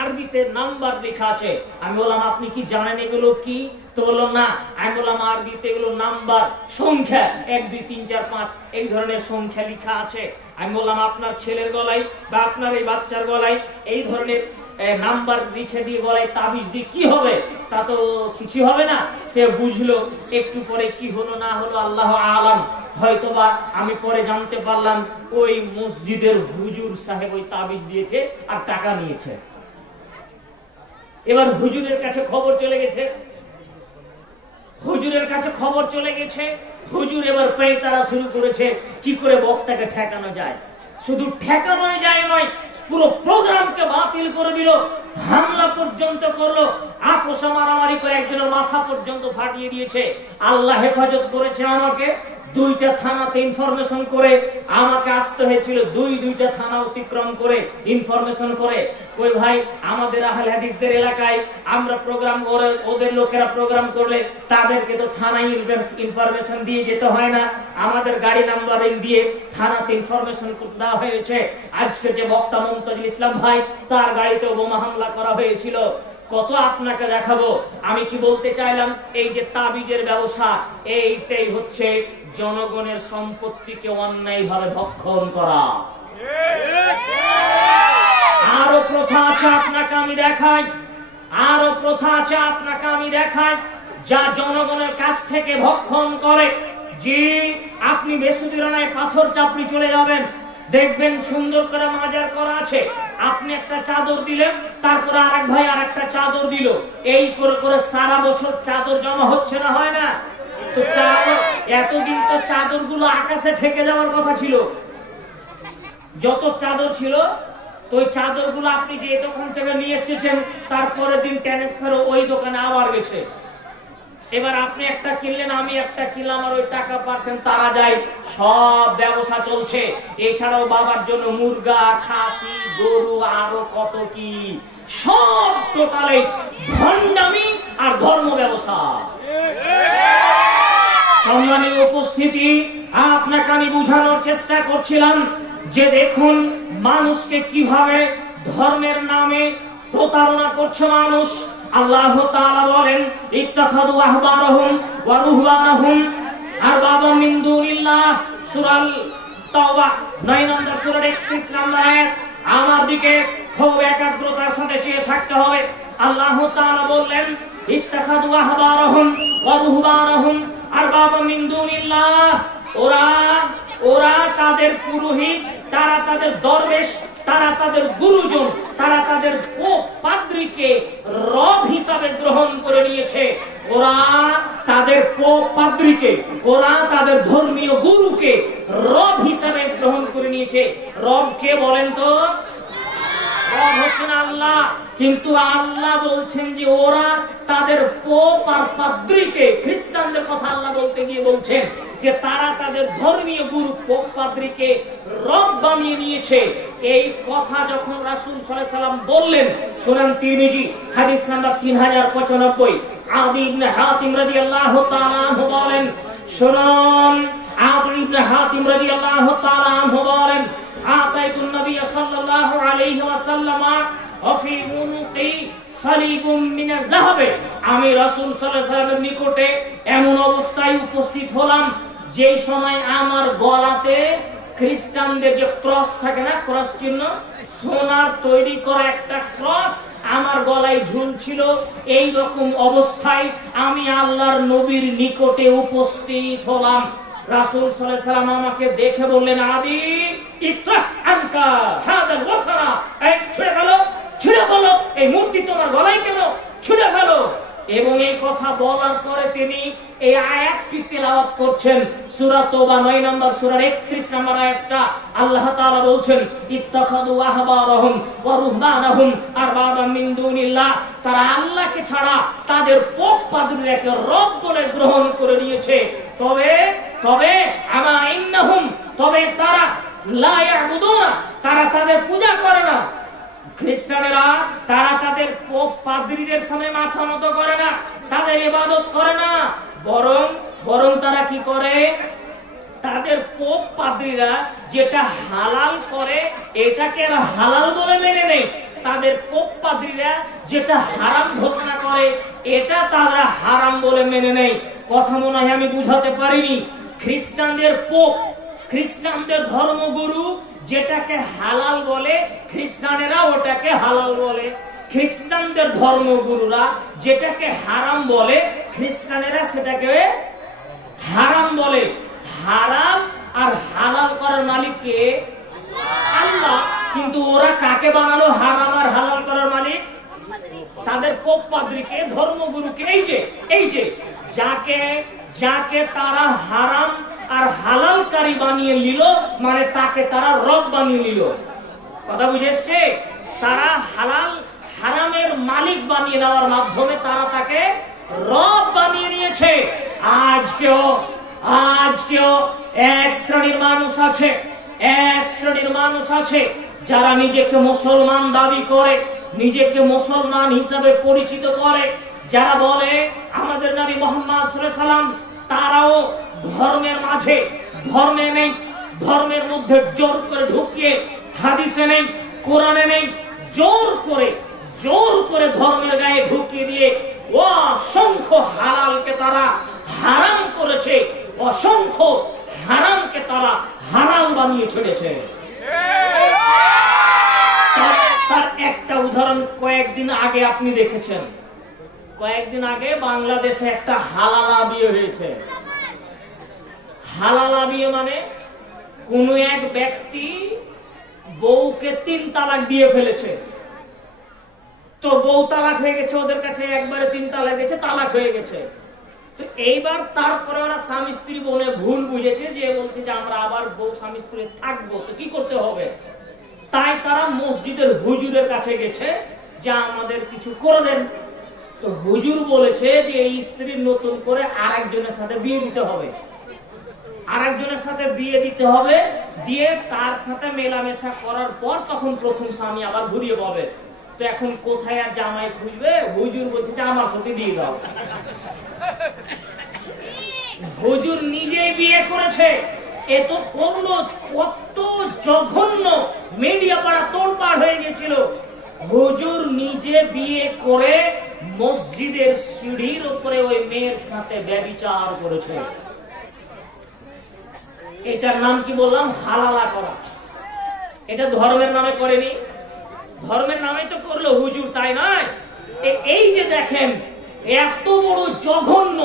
আরবিতে নাম্বার লেখা আছে। আমি বললাম আপনি কি জানেন এগুলো কি? তো বললো না। আমি বললাম আরবিতে এগুলো নাম্বার, সংখ্যা, 1 2 3 4 5 এই ধরনের সংখ্যা লেখা আছে। আমি বললাম আপনার ছেলের গলায় বা আপনার এই বাচ্চার গলায় এই ধরনের নাম্বার লিখে দিয়ে গলায় তাবিজ দিয়ে কি হবে? তা তো কিছু হবে না। সে বুঝলো। একটু পরে কি হলো না হলো আল্লাহ আলাম। হয়তোবা আমি পরে জানতে পারলাম ওই মসজিদের হুজুর সাহেব ওই তাবিজ দিয়েছে আর টাকা নিয়েছে। এবার হুজুরের কাছে খবর চলে গেছে, হুজুরের কাছে খবর চলে গেছে। হুজুর এবার পেইতারা শুরু করেছে কি করে বক্তাকে ঠেকানো যায়। শুধু ঠেকানোই যায় নয়, পুরো প্রোগ্রামকে বাতিল করে দিল, হামলা পর্যন্ত করলো, আপোষা মারামারি করে একজনের মাথা পর্যন্ত ফাটিয়ে দিয়েছে। আল্লাহ হেফাজত করেছে আমাকে। 2টা থানাতে ইনফরমেশন করে আমাকে আসতে হয়েছিল, দুইটা থানা অতিক্রম করে ইনফরমেশন করে। ওই ভাই আমাদের আহলে হাদিসদের এলাকায় আমরা প্রোগ্রাম করে, ওদের লোকেরা প্রোগ্রাম করলে তাদেরকে তো থানায় ইনফরমেশন দিয়ে যেতে হয় না, আমাদের গাড়ি নাম্বারিং দিয়ে থানাতে ইনফরমেশন দেওয়া হয়েছে। আজকে যে বক্তা মুমতাজুল ইসলাম ভাই, তার গাড়িতেও বোমা হামলা করা হয়েছিল। কত আপনাকে দেখাবো। আমি কি বলতে চাইলাম, এই যে তাবিজের ব্যবসা, এইটাই হচ্ছে জনগণের সম্পত্তিকে অন্যায়ভাবে ভক্ষণ করা। আরো প্রথা আছে আপনাকে আমি দেখাই, আরো প্রথা আছে আপনাকে আমি দেখাই, যা জনগণের কাছ থেকে ভক্ষণ করে। জি, আপনি বেসুদিরানায় পাথর চাপড়ি চলে যাবেন, দেখবেন সুন্দর করে মাজার করা আছে। আপনি একটা চাদর দিলেন, তারপরে আরেক ভাই আরেকটা চাদর দিল, এই করে করে সারা বছর চাদর জমা হচ্ছে না, হয় না? তো এতদিন তো চাদর গুলো আকাশে ঠেকে যাওয়ার কথা ছিল, যত চাদর ছিল। তো ওই চাদর গুলো আপনি যে দোকান থেকে নিয়ে এসেছেন, তারপরের দিন ট্রান্সফার ওই দোকানে আবার গেছে। এবার আপনি একটা কিনলেন, আমি একটা কিনলাম, আর ওই টাকা পার্সেন্ট তারা যায়, সব ব্যবসা চলছে। এছাড়াও বাবার জন্য মুরগা, খাসি, গরু, আরো কত কি, সব টোটালে ভণ্ডামি আর ধর্ম ব্যবসা। সম্মানীয় উপস্থিতি, আপনাকে আমি বুঝানোর চেষ্টা করছিলাম যে দেখুন মানুষকে কিভাবে ধর্মের নামে প্রতারণা করছে মানুষ। আল্লাহ তাআলা বলেন, ইত্তাখাযু আহবারহুম ওয়া রুহবানাহুম আরবাবাম মিন দুনিল্লাহ, সূরা তাওবা 9 নম্বর সূরা 31 নম্বর আয়াত। আমার দিকে খুব একাগ্রতার সাথে চেয়ে থাকতে হবে। আল্লাহ তাআলা বললেন, ইত্তাখাযু আহবারহুম ওয়া রুহবানাহুম আরবাবাম মিন দুনিল্লাহ, ওরা তাদের পুরোহিত, তারা তাদের দরবেশ, তারা তাদের গুরুজন, তারা তাদের পোপ পাদ্রীকে রব হিসাবে গ্রহণ করে নিয়েছে। ওরা তাদের পোপ পাদ্রীকে, ওরা তাদের ধর্মীয় গুরুকে রব হিসাবে গ্রহণ করে নিয়েছে। রব কে বলেন তো? রব হচ্ছেন আল্লাহ। কিন্তু আল্লাহ বলছেন যে ওরা তাদের পোপ আর পাদ্রীকে, খ্রিস্টানদের কথা আল্লাহ বলতে গিয়ে বলছেন যে তারা তাদের ধর্মীয় গুরু পোপ পাদ্রীকে রব বানিয়ে নিয়েছে। এই কথা যখন রাসূল সাল্লাল্লাহু আলাইহি সাল্লাম বললেন, সুনান তিরমিজি হাদিস নাম্বার 3095, আদি ইবনে হাতিম রাদিয়াল্লাহু তাআলা আনহু বলেন, শুনুন, আদি ইবনে হাতিম রাদিয়াল্লাহু তাআলা আনহু বলেন, আতাইতুন নবী সাল্লাল্লাহু আলাইহি ওয়াসাল্লাম ওয়াফি উনুকি সালিবুম মিনাজ যাহাবে, আমি রাসূল সাল্লাল্লাহু আলাইহি সাল্লামের নিকটে এমন অবস্থায় উপস্থিত হলাম যে সময় আমার গলাতে খ্রিস্টানদের যে ক্রস থাকে না, ক্রস চিহ্ন, সোনার তৈরি করা একটা ক্রস আমার গলায় ঝুলছিল। এই রকম অবস্থায় আমি আল্লাহর নবীর নিকটে উপস্থিত হলাম। রাসূল সাল্লাল্লাহু আলাইহি সাল্লাম আমাকে দেখে বললেন, আদি ইত্রাহ আনকা হাদাল ওয়াসারা, এই ছুঁড়ে ফেলো, ছুঁড়ে ফেলো, এই মূর্তি তোমার গলায় কেন, ছুঁড়ে ফেলো। এবং এই কথা বলার পরে তিনি এই আয়াতটি তেলাওয়াত করছেন, সূরা তাওবা 9 নম্বর সূরার 31 নম্বর আয়াতটা। আল্লাহ তাআলা বলছেন, ইত্তাখাযু আহবারহুম ওয়া রুহবানাহুম আরবাবাম মিন দুনিল্লাহ, তারা আল্লাহকে ছাড়া তাদের পোপ পাদ্রীকে রব বলে গ্রহণ করে নিয়েছে। তবে তবে আমা ইন্নাহুম, তবে তারা লা ইয়াবুদুনা, তারা তাদের পূজা করে না। খ্রিস্টানেরা তারা তাদের পোপ পাদ্রীদের সামনে মাথা নত করে না, তাদের ইবাদত করে না, বরং তারা কি করে, তাদের পোপ পাদ্রীরা যেটা হালাল করে এটাকে এরা হালাল বলে মেনে নেয়, তাদের পোপ পাদ্রীরা যেটা হারাম ঘোষণা করে এটা তারা হারাম বলে মেনে নেয়। কথা মনে হয় আমি বুঝাতে পারিনি। খ্রিস্টানদের পোপ, খ্রিস্টানদের ধর্মগুরু যেটাকে হালাল বলে খ্রিস্টানেরা ওটাকে হালাল বলে, খ্রিস্টানদের ধর্মগুরুরা যেটাকে হারাম বলে খ্রিস্টানেরা সেটাকে হারাম বলে। হারাম আর হালাল করার মালিক কে? আল্লাহ। কিন্তু ওরা কাকে বানালো হারাম আর হালাল করার মালিক? তাদের পোপ পাদ্রীকে, ধর্মগুরুকে। এই যে যাকে তারা হারাম আর হালালকারী বানিয়ে নিল, মানে তাকে তারা রব বানিয়ে নিল। কথা বুঝে এসছে? তারা হালাল হারামের মালিক বানিয়ে নেওয়ার মাধ্যমে তারা তাকে রব বানিয়ে নিয়েছে। আজকেও এক শ্রেণীর মানুষ আছে যারা নিজেকে মুসলমান দাবি করে, নিজেকে মুসলমান হিসাবে পরিচিত করে, যারা বলে আমাদের নবী মুহাম্মদ সাল্লাল্লাহু আলাইহি সাল্লাম, তারাও ধর্মের মাঝে, ধর্মে নেই, ধর্মের মধ্যে জোর করে ঢুকিয়ে, হাদিসে নেই, কোরআনে নেই, জোর করে ধর্মের গায়ে ঢুকিয়ে দিয়ে অসংখ্য হালালকে তারা হারাম করেছে, অসংখ্য হারামকে তারা হালাল বানিয়ে ছেড়েছে। তার একটা উদাহরণ কয়েকদিন আগে আপনি দেখেছেন। কয়েকদিন আগে বাংলাদেশে একটা হালালা বিয়ে হয়েছে। হালালা বিয়ে মানে কোন এক ব্যক্তি বউকে 3 তালাক দিয়ে ফেলেছে। তো বউ তালাক হয়ে গেছে, ওদের কাছে একবারে 3 তালাক গেছে, তালাক হয়ে গেছে। তো এইবার তারপরে ওরা স্বামী স্ত্রী বোনে ভুল বুঝেছে, যে বলছে যে আমরা আবার বউ স্বামী স্ত্রী থাকবো, তো কি করতে হবে? তাই তারা মসজিদের হুজুরের কাছে গেছে যে আমাদের কিছু করে দেন। তো হুজুর বলেছে যে এই স্ত্রীর নতুন করে আরেকজনের সাথে বিয়ে দিতে হবে, দিয়ে তার সাথে মেলামেশা করার পর তখন প্রথম স্বামী আবার ঘুরিয়ে পাবে। তো এখন কোথায় আর জামাই খুঁজবে? হুজুর বলছে যে আমার সাথে দিয়ে দাও। হুজুর নিজেই বিয়ে করেছে, এ তো করলো, কত জঘন্য, মিডিয়া পাড়া তোড়পাড় হয়ে গেছিল। হুজুর নিজে বিয়ে করে মসজিদের সিঁড়ির উপরে ওই মেয়ের সাথে ব্যভিচার করেছে। এটার নাম কি বললাম? হালালা করা। এটা ধর্মের নামে করেনি, ধর্মের নামে তো করলো হুজুর, তাই নয়? এই যে দেখেন, এত বড় জঘন্য,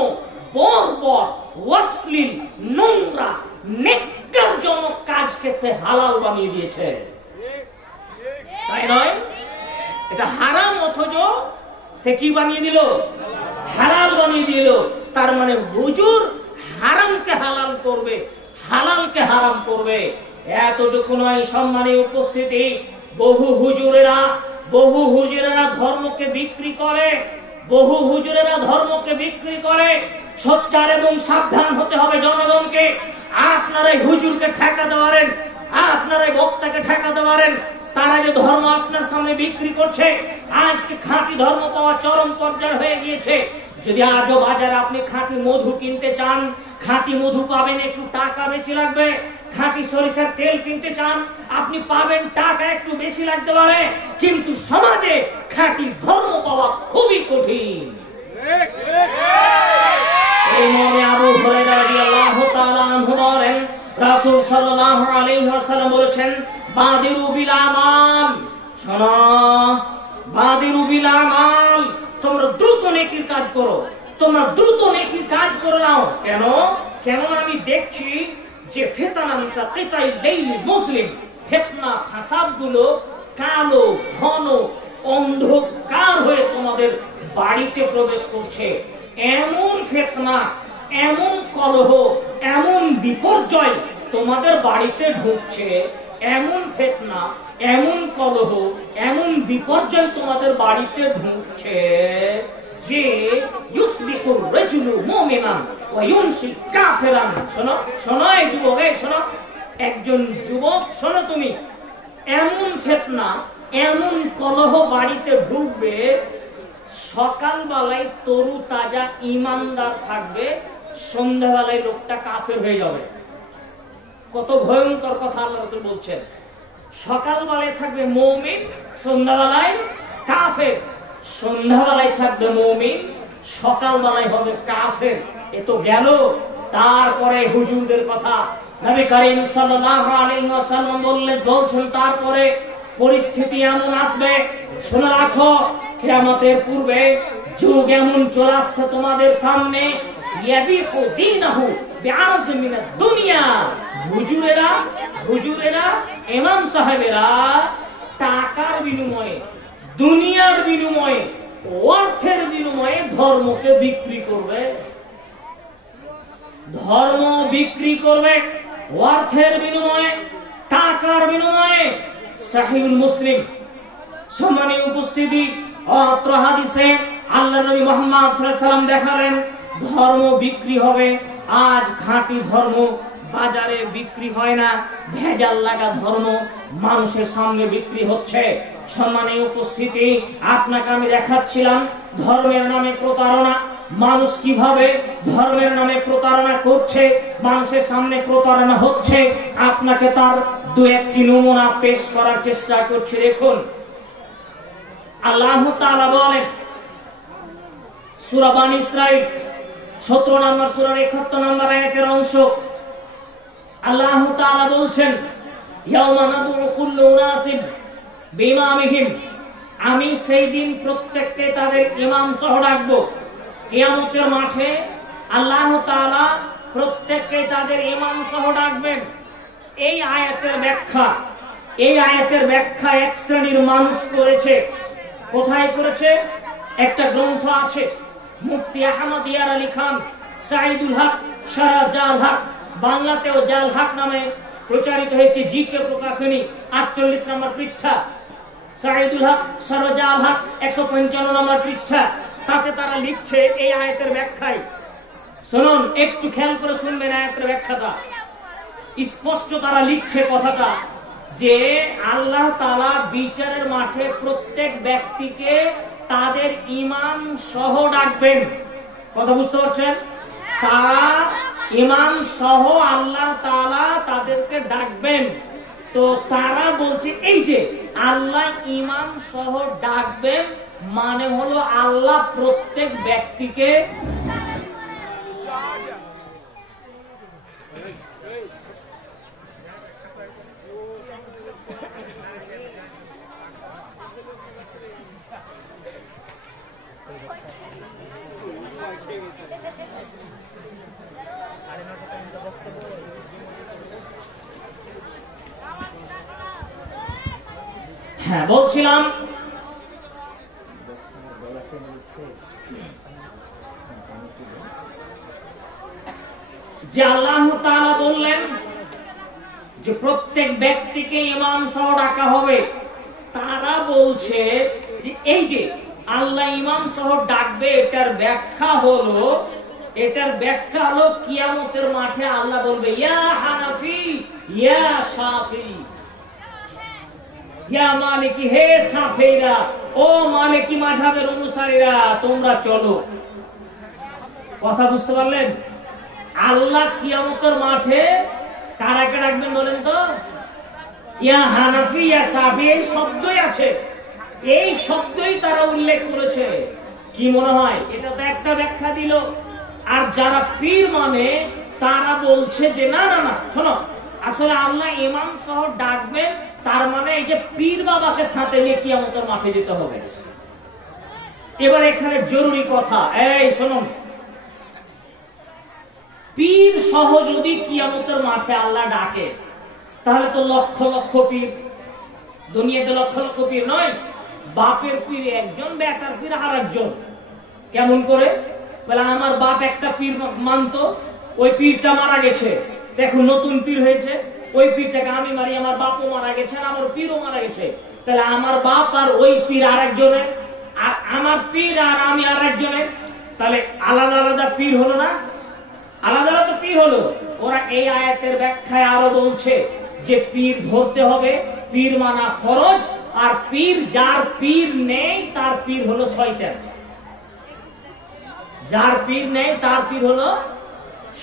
বর্বর, অশ্লীল, নোংরা, নেক্কারজনক কাজকে সে হালাল বানিয়ে দিয়েছে, তাই নয়? এটা হারাম, অথচ সে কি বানিয়ে দিল? হালাল বানিয়ে দিল। তার মানে হুজুর হারামকে হালাল করবে, হালালকে হারাম করবে। এতটুকু নয়, সম্মানীয় উপস্থিতি, বহু হুজুরেরা ধর্মকে বিক্রি করে, বহু হুজুরেরা ধর্মকে বিক্রি করে। সোচ্চার এবং সাবধান হতে হবে জনগণকে। আপনারাই হুজুরকে ঠেকাতে পারেন, আপনারাই বক্তাকে ঠেকাতে পারেন। তারা যে ধর্ম আপনার সামনে বিক্রি করছে, আজকে খাঁটি ধর্ম পাওয়া চরম পর্যায়ে হয়ে গিয়েছে। যদি আজও বাজারে আপনি খাঁটি মধু কিনতে চান, খাঁটি মধু পাবেন, একটু টাকা বেশি লাগবে। খাঁটি সরিষার তেল কিনতে চান, আপনি পাবেন, টাকা একটু বেশি লাগতে পারে। কিন্তু সমাজে খাঁটি ধর্ম পাওয়া খুবই কঠিন। এই মর্মে আবু হুরায়রা রাদিয়াল্লাহু তাআলা আনহু বলেন, রাসূল সাল্লাল্লাহু আলাইহি ওয়াসাল্লাম বলেছেন, বাদিরু বিল আমাল, শোনো, বাদিরু বিল আমাল, তোমরা দ্রুত নেকির কাজ করো, তোমরা দ্রুত নেকির কাজ করে নাও। কেন? কেন আমি দেখছি যে ফিতনান কাকিতাই লাইল মুসলিম, ফিতনা ফাসাদ গুলো কালো ঘন অন্ধকার হয়ে তোমাদের বাড়িতে প্রবেশ করছে। এমন ফিতনা, এমন কলহ, এমন বিপর্যয় তোমাদের বাড়িতে ঢুকছে, এমন ফিতনা, এমন কলহ, এমন বিপর্যয় তোমাদের বাড়িতে ঢুকছে যে ইউসবিহুর রাজুলু মুমিনান ওয়া ইউনসি কাফিরান। শোনো শোনো এই যুবক, এই শোনো, একজন যুবক শোনো, তুমি এমন ফিতনা, এমন কলহ বাড়িতে ঢুকবে, সকালবেলায় তরু তাজা ইমানদার থাকবে, সন্ধ্যাবেলায় লোকটা কাফের হয়ে যাবে। কত ভয়ঙ্কর কথা আল্লাহ রাসূল বলছেন। সকালবেলায় থাকবে মুমিন, সন্ধ্যাবেলায় কাফের। সন্ধ্যাবেলায় থাকবে মুমিন, সকালবেলায় হবে কাফের। এ তো গেল। তারপরে হুজুরদের কথা নবী করিম সাল্লাল্লাহু আলাইহি ওয়াসাল্লাম বলছেন, তারপরে পরিস্থিতি এমন আসবে, শুনে রাখো, কিয়ামতের পূর্বে যুগ এমন চলে আসছে তোমাদের সামনে, ইয়াবিকু দীনাহু বিআরযিন মিনাদ দুনিয়া। হুজুরেরা, ইমাম সাহেবেরা টাকার বিনিময়ে, দুনিয়ার বিনিময়ে, অর্থের বিনিময়ে ধর্মকে বিক্রি করবে। ধর্ম বিক্রি করবে অর্থের বিনিময়ে, টাকার বিনিময়ে। সহিহুল মুসলিম। সম্মানীয় উপস্থিতি, অত্র হাদিসে আল্লাহর নবী মুহাম্মদ সাল্লাল্লাহু আলাইহি ওয়াসাল্লাম দেখালেন ধর্ম বিক্রি হবে। আজ খাঁটি ধর্ম বাজারে বিক্রি হয় না, ভেজাল লাগা ধর্ম মানুষের সামনে বিক্রি হচ্ছে। সম্মানীয় উপস্থিতি, আপনাকে আমি দেখাচ্ছিলাম ধর্মের নামে প্রতারণা, মানুষ কিভাবে ধর্মের নামে প্রতারণা করছে, মানুষের সামনে প্রতারণা হচ্ছে। আপনাকে তার দু একটি নমুনা পেশ করার চেষ্টা করছি। দেখুন, আল্লাহ তাআলা বলেন সূরা বানী ইসরাঈল 17 নম্বর সূরার 71 নম্বর আয়াতের অংশ, আল্লাহ তাআলা বলছেন, ইয়াওমা নাদউ কুল্লু উনাসিন বিইমামিহিম, আমি সেই দিন প্রত্যেককে তাদের ইমাম সহ ডাকবো। কিয়ামতের মাঠে আল্লাহ তাআলা প্রত্যেককে তাদের ইমাম সহ ডাকবেন। এই আয়াতের ব্যাখ্যা এক শ্রেণীর মানুষ করেছে। কোথায় করেছে? একটা গ্রন্থ আছে, মুফতি আহমদ ইয়ার আলী খান সাইদুল হক সারা জাল হক, বাংলাতেও জাল হক নামে প্রচারিত হয়েছে, জিকে প্রকাশনী 48 নম্বর পৃষ্ঠা। সাইদুল হক সারা জাল হক 155 নম্বর পৃষ্ঠা। তাতে তারা লিখছে এই আয়াতের ব্যাখ্যায়, শুনুন, একটু খেয়াল করে শুনবেন আয়াতের ব্যাখ্যাটা। স্পষ্ট তারা লিখছে কথাটা যে আল্লাহ তাআলা বিচারের মাঠে প্রত্যেক ব্যক্তিকে তাদের ইমাম সহ ডাকবেন। কথা বুঝতে পারছেন? তারা ইমাম সহ আল্লাহ তাআলা তাদেরকে ডাকবেন। তো তারা বলছে এই যে আল্লাহ ইমাম সহ ডাকবেন, মানে হলো আল্লাহ প্রত্যেক ব্যক্তিকে হ্যাঁ বলছিলাম যে আল্লাহ তাআলা বললেন যে প্রত্যেক ব্যক্তিকে ইমাম সহ ডাকা হবে। তারা বলছে যে এই যে আল্লাহ ইমাম সহ ডাকবে, এটার ব্যাখ্যা হলো কিয়ামতের মাঠে আল্লাহ বলবে ইয়া হানাফি ইয়া শাফি ইয়া মালিকি, হে শাফিরা, ও মালিকি মাযহাবের অনুসারীরা, তোমরা চলো। কথা বুঝতে পারলেন? আল্লাহ কিয়ামতের মাঠে কারাকে ডাকবেন বলেন তো? ইয়া হানাফি ইয়া শাফি, এই শব্দই আছে, এই শব্দই তারা উল্লেখ করেছে। কি মনে হয়? এটা তো একটা ব্যাখ্যা দিল। আর যারা পীর মানে তারা বলছে যে না না না, শোনো, আসলে আল্লাহ ইমাম সহ ডাকবেন, তার মানে এই যে পীর বাবাকে সাথে নিয়ে কিয়ামতের মাঠে যেতে হবে। এবার এখানে জরুরি কথা, এই শোনো, পীর সহ যদি কিয়ামতের মাঠে আল্লাহ ডাকে, তাহলে তো লক্ষ লক্ষ পীর, দুনিয়াতে লক্ষ লক্ষ পীর নয়, বাপের পীর একজন, বেটার পীর আর একজন। কেমন করে? বলে আমার বাপ একটা পীর মানতো, ওই পীরটা মারা গেছে, এখন নতুন পীর হয়েছে, ওই পীরটাকে আমি মারি, আমার বাপও মারা গেছে আর আমার পীরও মারা গেছে, তাহলে আমার বাপ আর ওই পীর আর একজনের, আর আমার পীর আর আমি আর একজনের, তাহলে আলাদা আলাদা পীর হলো না? আলাদা আলাদা পীর হলো। ওরা এই আয়াতের ব্যাখ্যায় আরো বলছে যে পীর ধরতে হবে, পীর মানা ফরজ, আর পীর, যার পীর নেই তার পীর হলো শয়তান, যার পীর নেই তার পীর হলো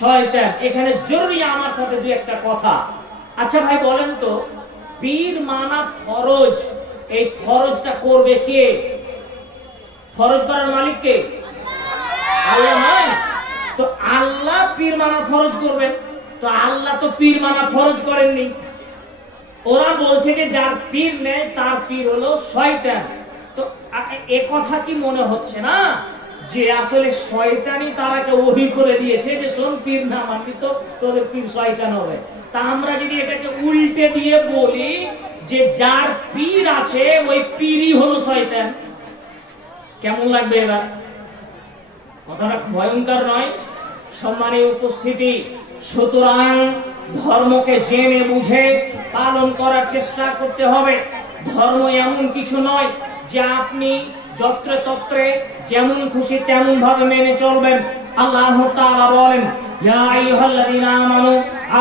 শয়তান। এখানে জরুরি আমার সাথে দুই একটা কথা। আচ্ছা ভাই বলেন তো, পীর মানা ফরজ, এই ফরজটা করবে কে? ফরজ করার মালিক কে? আল্লাহ নয় তো? আল্লাহ পীর মানা ফরজ করবেন, তো আল্লাহ তো পীর মানা ফরজ করেননি। ওরা বলছে যে যার পীর নেই তার পীর হলো শয়তান। তো এ কথা কি মনে হচ্ছে না যে আসলে শয়তানি তারাকে ওহী করে দিয়েছে যে শোন, পীর না মানবি তো তোদের পীর শয়তান হবে? তা আমরা যদি এটাকে উল্টে দিয়ে বলি যে যার পীর আছে ওই পীরই হলো শয়তান, কেমন লাগবে? এবার কথাটা ভয়ঙ্কর নয়? সম্মানীয় উপস্থিতি, সুতরাং ধর্মকে জেনে বুঝে পালন করার চেষ্টা করতে হবে। ধর্ম এমন কিছু নয় যে আপনি যত্রে তত্রে যেমন খুশি তেমন ভাবে মেনে চলবেন। আল্লাহ তাআলা বলেন ইয়া আইয়ুহাল্লাযীনা আমানু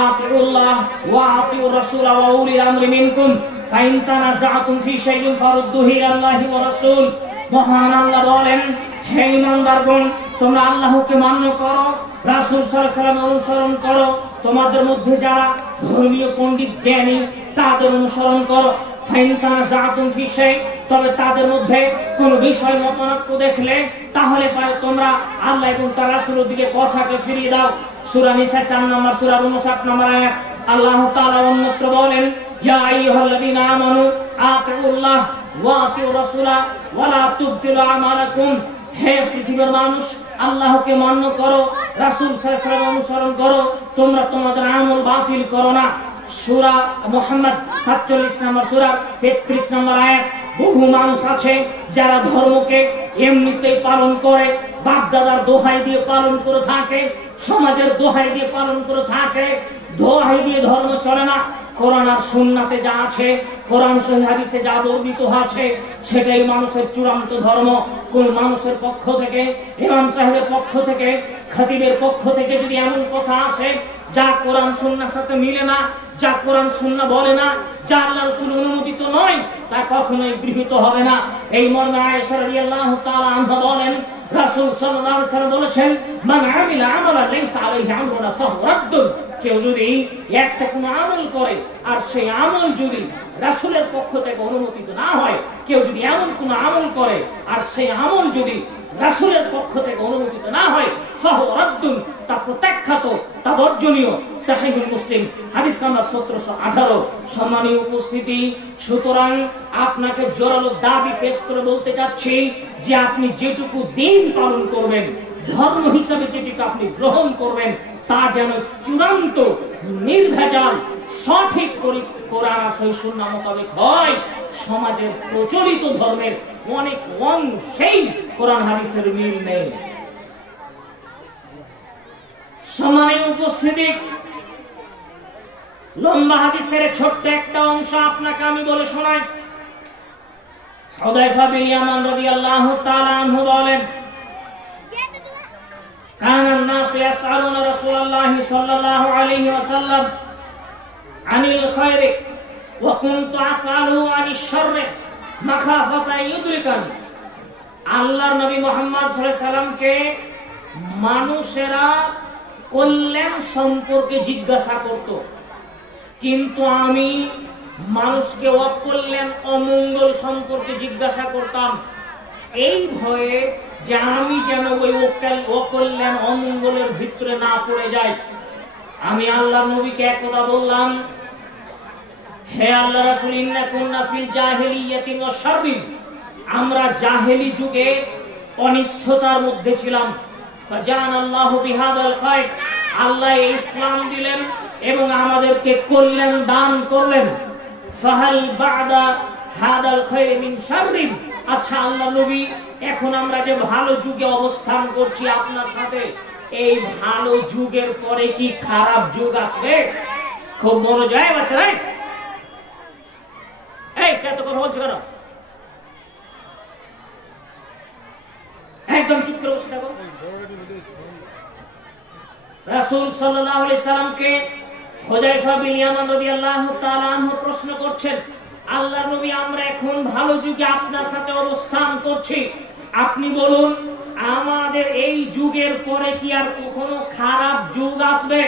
আতিউল্লাহ ওয়া আতিউর রাসূলা ওয়া উলিল আমরি মিনকুম ফাইন তানাযাতুম ফি শাইইন ফারুদ্দুহু ইলাল্লাহি ওয়া রাসূল। মহান আল্লাহ বলেন, হে ঈমানদারগণ, তোমরা আল্লাহকে মান্য করো, রাসূল সাল্লাল্লাহু আলাইহি ওয়াসাল্লাম অনুসরণ করো, তোমাদের মধ্যে যারা ধর্মীয় পণ্ডিত জ্ঞানী তাদের অনুসরণ করো। ফাইন তানাযাতুম ফি শাই, তবে তাদের মধ্যে কোন বিষয় মতানৈক্য দেখলে তাহলে পারে তোমরা আল্লাহ এবং তার রাসূলের দিকে কথাকে ফিরিয়ে দাও। সূরা নিসা 4 নম্বর সূরা 59 নম্বর আয়াত। আল্লাহ তাআলা অন্যত্র বলেন ইয়া আইয়ুহাল্লাযীনা আমানু আতিউল্লাহ ওয়া আতিউর রাসূলা ওয়া লা তুবতিলু আমালাকুম। হে পৃথিবীর মানুষ, আল্লাহকে মান্য করো, রাসূল সাল্লাল্লাহু আলাইহি ওয়াসাল্লাম অনুসরণ করো, তোমরা তোমাদের আমল বাতিল করো না। সূরা মুহাম্মদ 47 নম্বর সূরা 33 নম্বর আয়াত। বহু মানুষ আছে যারা ধর্মকে এমনিতেই পালন করে, বাপ দাদার দোহাই দিয়ে পালন করে থাকে, সমাজের দোহাই দিয়ে পালন করে থাকে, দোহাই দিয়ে ধর্ম চলে না। কোরআন আর সুন্নাতে যা আছে, কোরআন সহিহ হাদিসে যা বর্ণিত আছে, সেটাই মানুষের চূড়ান্ত ধর্ম। কোন মানুষের পক্ষ থেকে, ইমাম সাহেবের পক্ষ থেকে, খতিবের পক্ষ থেকে যদি এমন কথা আসে যা কোরআন সুন্নাহর সাথে মিলে না, যা কোরআন সুন্নাহ বলে না, যা আল্লাহ রাসূল অনুমোদিত নয়, তা কখনোই গৃহীত হবে না। এই মর্মে আয়েশা রাদিয়াল্লাহু তাআলা আনহা বলেন, রাসূল সাল্লাল্লাহু আলাইহি ওয়াসাল্লাম বলেছেন, মান আমিলা আমালান লাইসা আলাইহি আমরুনা ফাহুয়া রাদ্দুন। কেউ যদি একটা কোনো আমল করে আর সেই আমল যদি রাসূলের পক্ষ থেকে অনুমোদিত না হয়, কেউ যদি এমন কোনো আমল করে আর সেই আমল যদি রাসূলের পক্ষ থেকে অনুমোদিত না হয়, ফাহুয়া রাদ্দুন, তা প্রত্যাখ্যাত, তা বর্জনীয়। সহিহুল মুসলিম হাদিস নাম্বার 1718। সম্মানীয় উপস্থিতি, সুতরাং আপনাকে জোরালো দাবি পেশ করে বলতে চাচ্ছি যে আপনি যেটুকু দিন পালন করবেন, ধর্ম হিসাবে যেটুকু আপনি গ্রহণ করবেন, তা যেন চূড়ান্ত নির্ভেজাল সঠিক করে কোরআন আর সুন্নাহ মোতাবেক হয়। সমাজের প্রচলিত ধর্মের অনেক অংশেই কোরআন হাদিসের মিল নেই। সম্মানীয় উপস্থিতি, লম্বা হাদিসের ছোট্ট একটা অংশ আপনাকে আমি বলে শোনাই। হুযায়ফা বিন ইয়ামান রাদিয়াল্লাহু তাআলা আনহু বলেন, কানান নাসু ইয়াসআলুনা রাসূলুল্লাহ সাল্লাল্লাহু আলাইহি ওয়াসাল্লাম আনিল খায়রি ওয়া কুনতু আসআলু আনিশ শাররি মাখাফাতা ইউদরিকানি। আল্লাহর নবী মুহাম্মদ সাল্লাল্লাহু আলাইহি সাল্লামকে মানুষেরা কল্যাণ সম্পর্কে জিজ্ঞাসা করত, কিন্তু আমি মানুষকে অকল্যাণ অমঙ্গল সম্পর্কে জিজ্ঞাসা করতাম, এই ভয়ে যে আমি যেন ওই অকল্যাণ অমঙ্গলের ভিতরে না পড়ে যাই। আমি আল্লাহর নবীকে একদা বললাম, হে আল্লাহ রাসূল, ইন্না কুননা ফিল জাহিলিয়াতিন ওয়া শাররিন, আমরা জাহেলি যুগে অনিষ্ঠতার মধ্যে ছিলাম। ফাজানাল্লাহু বিহাদাল খায়র, আল্লাহ ইসলাম দিলেন এবং আমাদেরকে কল্যাণ দান করলেন। ফাহাল বা'দা হাদাল খায়র মিন শাররিন, আচ্ছা আল্লাহ নবী, এখন আমরা যে ভালো যুগে অবস্থান করছি আপনার সাথে, এই ভালো যুগের পরে কি খারাপ যুগ আসবে? খুব মনোযোগ বাচ্চারা, এই কত কথা বলছো কেন? একদম চুপ করে বসে থাকো। রাসূল সাল্লাল্লাহু আলাইহি সাল্লামকে হুযায়ফা বিন ইয়ামান রাদিয়াল্লাহু তাআলা আনহু প্রশ্ন করছেন, আল্লাহর নবী, আমরা এখন ভালো যুগে আপনার সাথে অবস্থান করছি, আপনি বলুন আমাদের এই যুগের পরে কি আর কখনো খারাপ যুগ আসবে?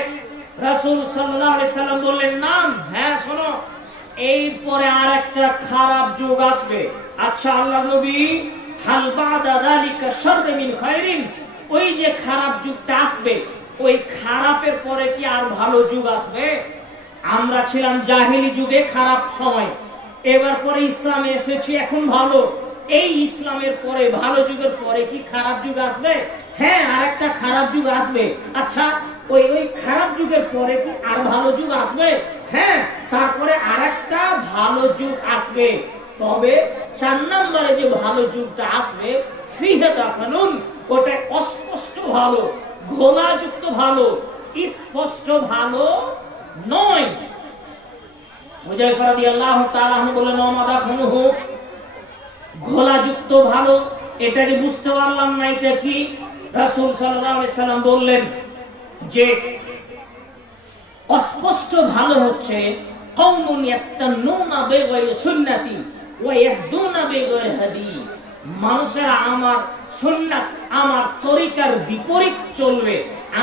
রাসূল সাল্লাল্লাহু আলাইহি সাল্লাম বললেন, না, হ্যাঁ শোনো, এই পরে আরেকটা খারাপ যুগ আসবে। আচ্ছা আল্লাহর নবী, হাল বা'দা যালিকা শাররু মিন খায়রিন, ওই যে খারাপ যুগটা আসবে, ওই খারাপের পরে কি আর ভালো যুগ আসবে? আমরা ছিলাম জাহেলি যুগে, খারাপ সময়, এবার পরে ইসলামে এসেছি, এখন ভালো, এই ইসলামের পরে ভালো যুগের পরে কি খারাপ যুগ আসবে? হ্যাঁ, আরেকটা খারাপ যুগ আসবে। আচ্ছা ওই খারাপ যুগের পরে কি আর ভালো যুগ আসবে? হ্যাঁ, তারপরে আরেকটা ভালো যুগ আসবে, তবে 4 নম্বরে যে ভালো যুগটা আসবে, ফিহে দাফানুন, ওটা অস্পষ্ট ভালো, ঘোলাযুক্ত ভালো, স্পষ্ট ভালো নয়। হুযায়ফা রাদিয়াল্লাহু তাআলা আনহু বললেন, মাদাফুনহু, ঘোলাযুক্ত ভালো, এটা যে বুঝতে পারলাম না এটা কি? রাসূল সাল্লাল্লাহু আলাইহি সাল্লাম বললেন যে অস্পষ্ট ভালো হচ্ছে কওমুন ইয়াস্তান্নুনা বিগায়রি সুন্নতি ওয়া ইয়াহদুনা বিগায়রি হাদি, মানুষেরা আমার সুন্নাত, আমার তরিকার বিপরীত চলবে,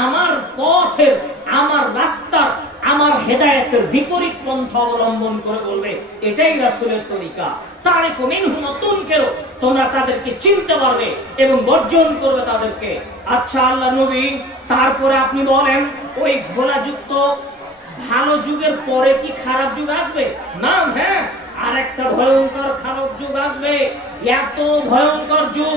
আমার পথের, আমার রাস্তার, আমার হেদায়েতের বিপরীত পন্থা অবলম্বন করে বলবে, এটাই রাসূলের তরিকা। তারিফু মিনহুম তুনকিরু, তোমরা তাদেরকে চিনতে পারবে এবং বর্জন করবে তাদেরকে। আচ্ছা আল্লাহ নবী, তারপরে আপনি বলেন ওই ঘোলাযুক্ত ভালো যুগের পরে কি খারাপ যুগ আসবে? না, হ্যাঁ, আরেকটা ভয়ঙ্কর খারাপ যুগ আসবে। এত ভয়ঙ্কর যুগ,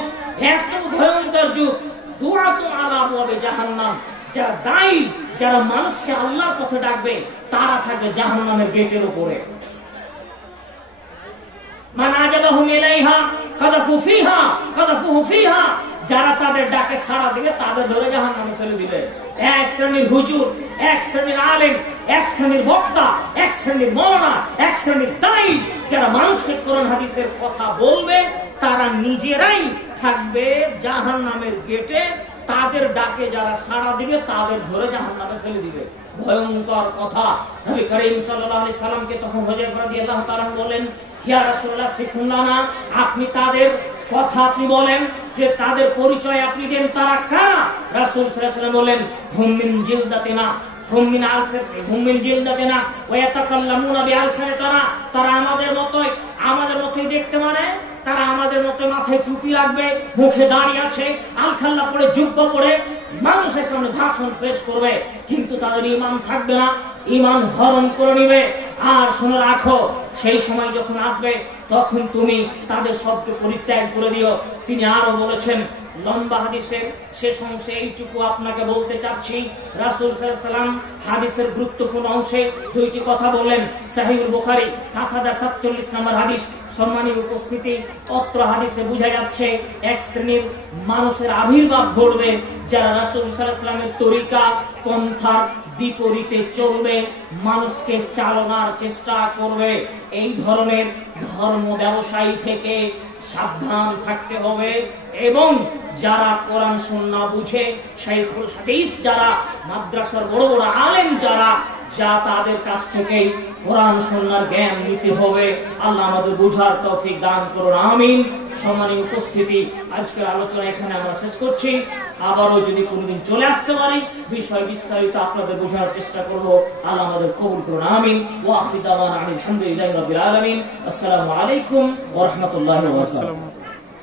এত ভয়ঙ্কর যুগ, দুআতু আলা আবওয়াবি জাহান্নাম, যারা দায়ী, যারা মানুষকে আল্লাহর পথে ডাকবে, তারা থাকবে জাহান্নামের গেটের উপরে। মান আজাবাহুম ইলাইহা কাযাফু ফিহা কাযাফুহু ফিহা, যারা তাদের ডাকে সাড়া দিবে তাদের ধরে জাহান্নামে ফেলে দিবে। এক শ্রেণীর হুজুর, এক শ্রেণীর আলেম, এক শ্রেণীর বক্তা, এক শ্রেণীর মাওলানা, এক শ্রেণীর দায়ী, যারা মানুষকে কোরআন হাদিসের কথা বলবে, তারা নিজেরাই থাকবে জাহান্নামের গেটে, তাদের ডাকে যারা সাড়া দিবে তাদের ধরে জাহান্নামে ফেলে দিবে। ভয়ঙ্কর কথা। নবী করিম সাল্লাল্লাহু আলাইহি সাল্লামকে তখন হুযায়ফা রাদিয়াল্লাহু তাআলা বলেন, ইয়া রাসূলুল্লাহ সিফুন লানা, আপনি তাদের কথা আপনি বলেন, যে তাদের পরিচয় আপনি দেন, তারা কারা? রাসূল সাল্লাল্লাহু আলাইহি ওয়াসাল্লাম বলেন, হুম মিন জিলদাতিনা হুম মিন জিলদাতিনা ওয়া ইয়াতাকাল্লামুনা বিআলসানিনা, তারা আমাদের মতোই দেখতে, মানে তারা আমাদের মতো মাথায় টুপি রাখবে, মুখে দাড়ি আছে, আলখাল্লা পরে, জুব্বা পরে মানুষের সামনে ভাষণ পেশ করবে, কিন্তু তাদের ঈমান থাকবে না, ঈমান হরণ করে নিবে। আর শুনে রাখো, সেই সময় যখন আসবে তখন তুমি তাদের সবকে পরিত্যাগ করে দিও। তিনি আরো বলেছেন, লম্বা হাদিসের শেষ অংশে এইটুকু আপনাকে বলতে চাচ্ছি, রাসূল সাল্লাল্লাহু আলাইহি ওয়াসাল্লাম হাদিসের গুরুত্বপূর্ণ অংশে দুইটি কথা বললেন। সহিহুল বুখারী ৭০৪৭ নম্বর হাদিস। সম্মানীয় উপস্থিতি, অত্র হাদিসে বোঝা যাচ্ছে এক শ্রেণীর মানুষের আবির্ভাব ঘটবে, যারা রাসূল সাল্লাল্লাহু আলাইহি ওয়াসাল্লামের তরিকা পন্থার বিপরীতে চলবে, মানুষকে চালানোর চেষ্টা করবে। এই ধরনের ধর্ম ব্যবসায়ী থেকে সাবধান থাকতে হবে। এবং যারা কোরআন সুন্নাহ বুঝে, শাইখুল হাদিস যারা, মাদ্রাসার বড় বড় আলেম যারা, যা তাদের কাছ থেকেই কোরআন সুন্নাহর জ্ঞান নিতে হবে। আল্লাহ আমাদের বুঝার তৌফিক দান করুন, আমিন। সম্মানিত উপস্থিতি, আজকের আলোচনা এখানে আমরা শেষ করছি। আবারও যদি কোনদিন চলে আসতে পারি, বিষয় বিস্তারিত আপনাদের বোঝানোর চেষ্টা করব। আল্লাহ আমাদের কবুল করুন, আমিন। ওয়া আখিরু দাওয়ানা আলহামদুলিল্লাহি রাব্বিল আলামিন। আসসালামু আলাইকুম ওয়া রাহমাতুল্লাহি ওয়া বারাকাতুহু।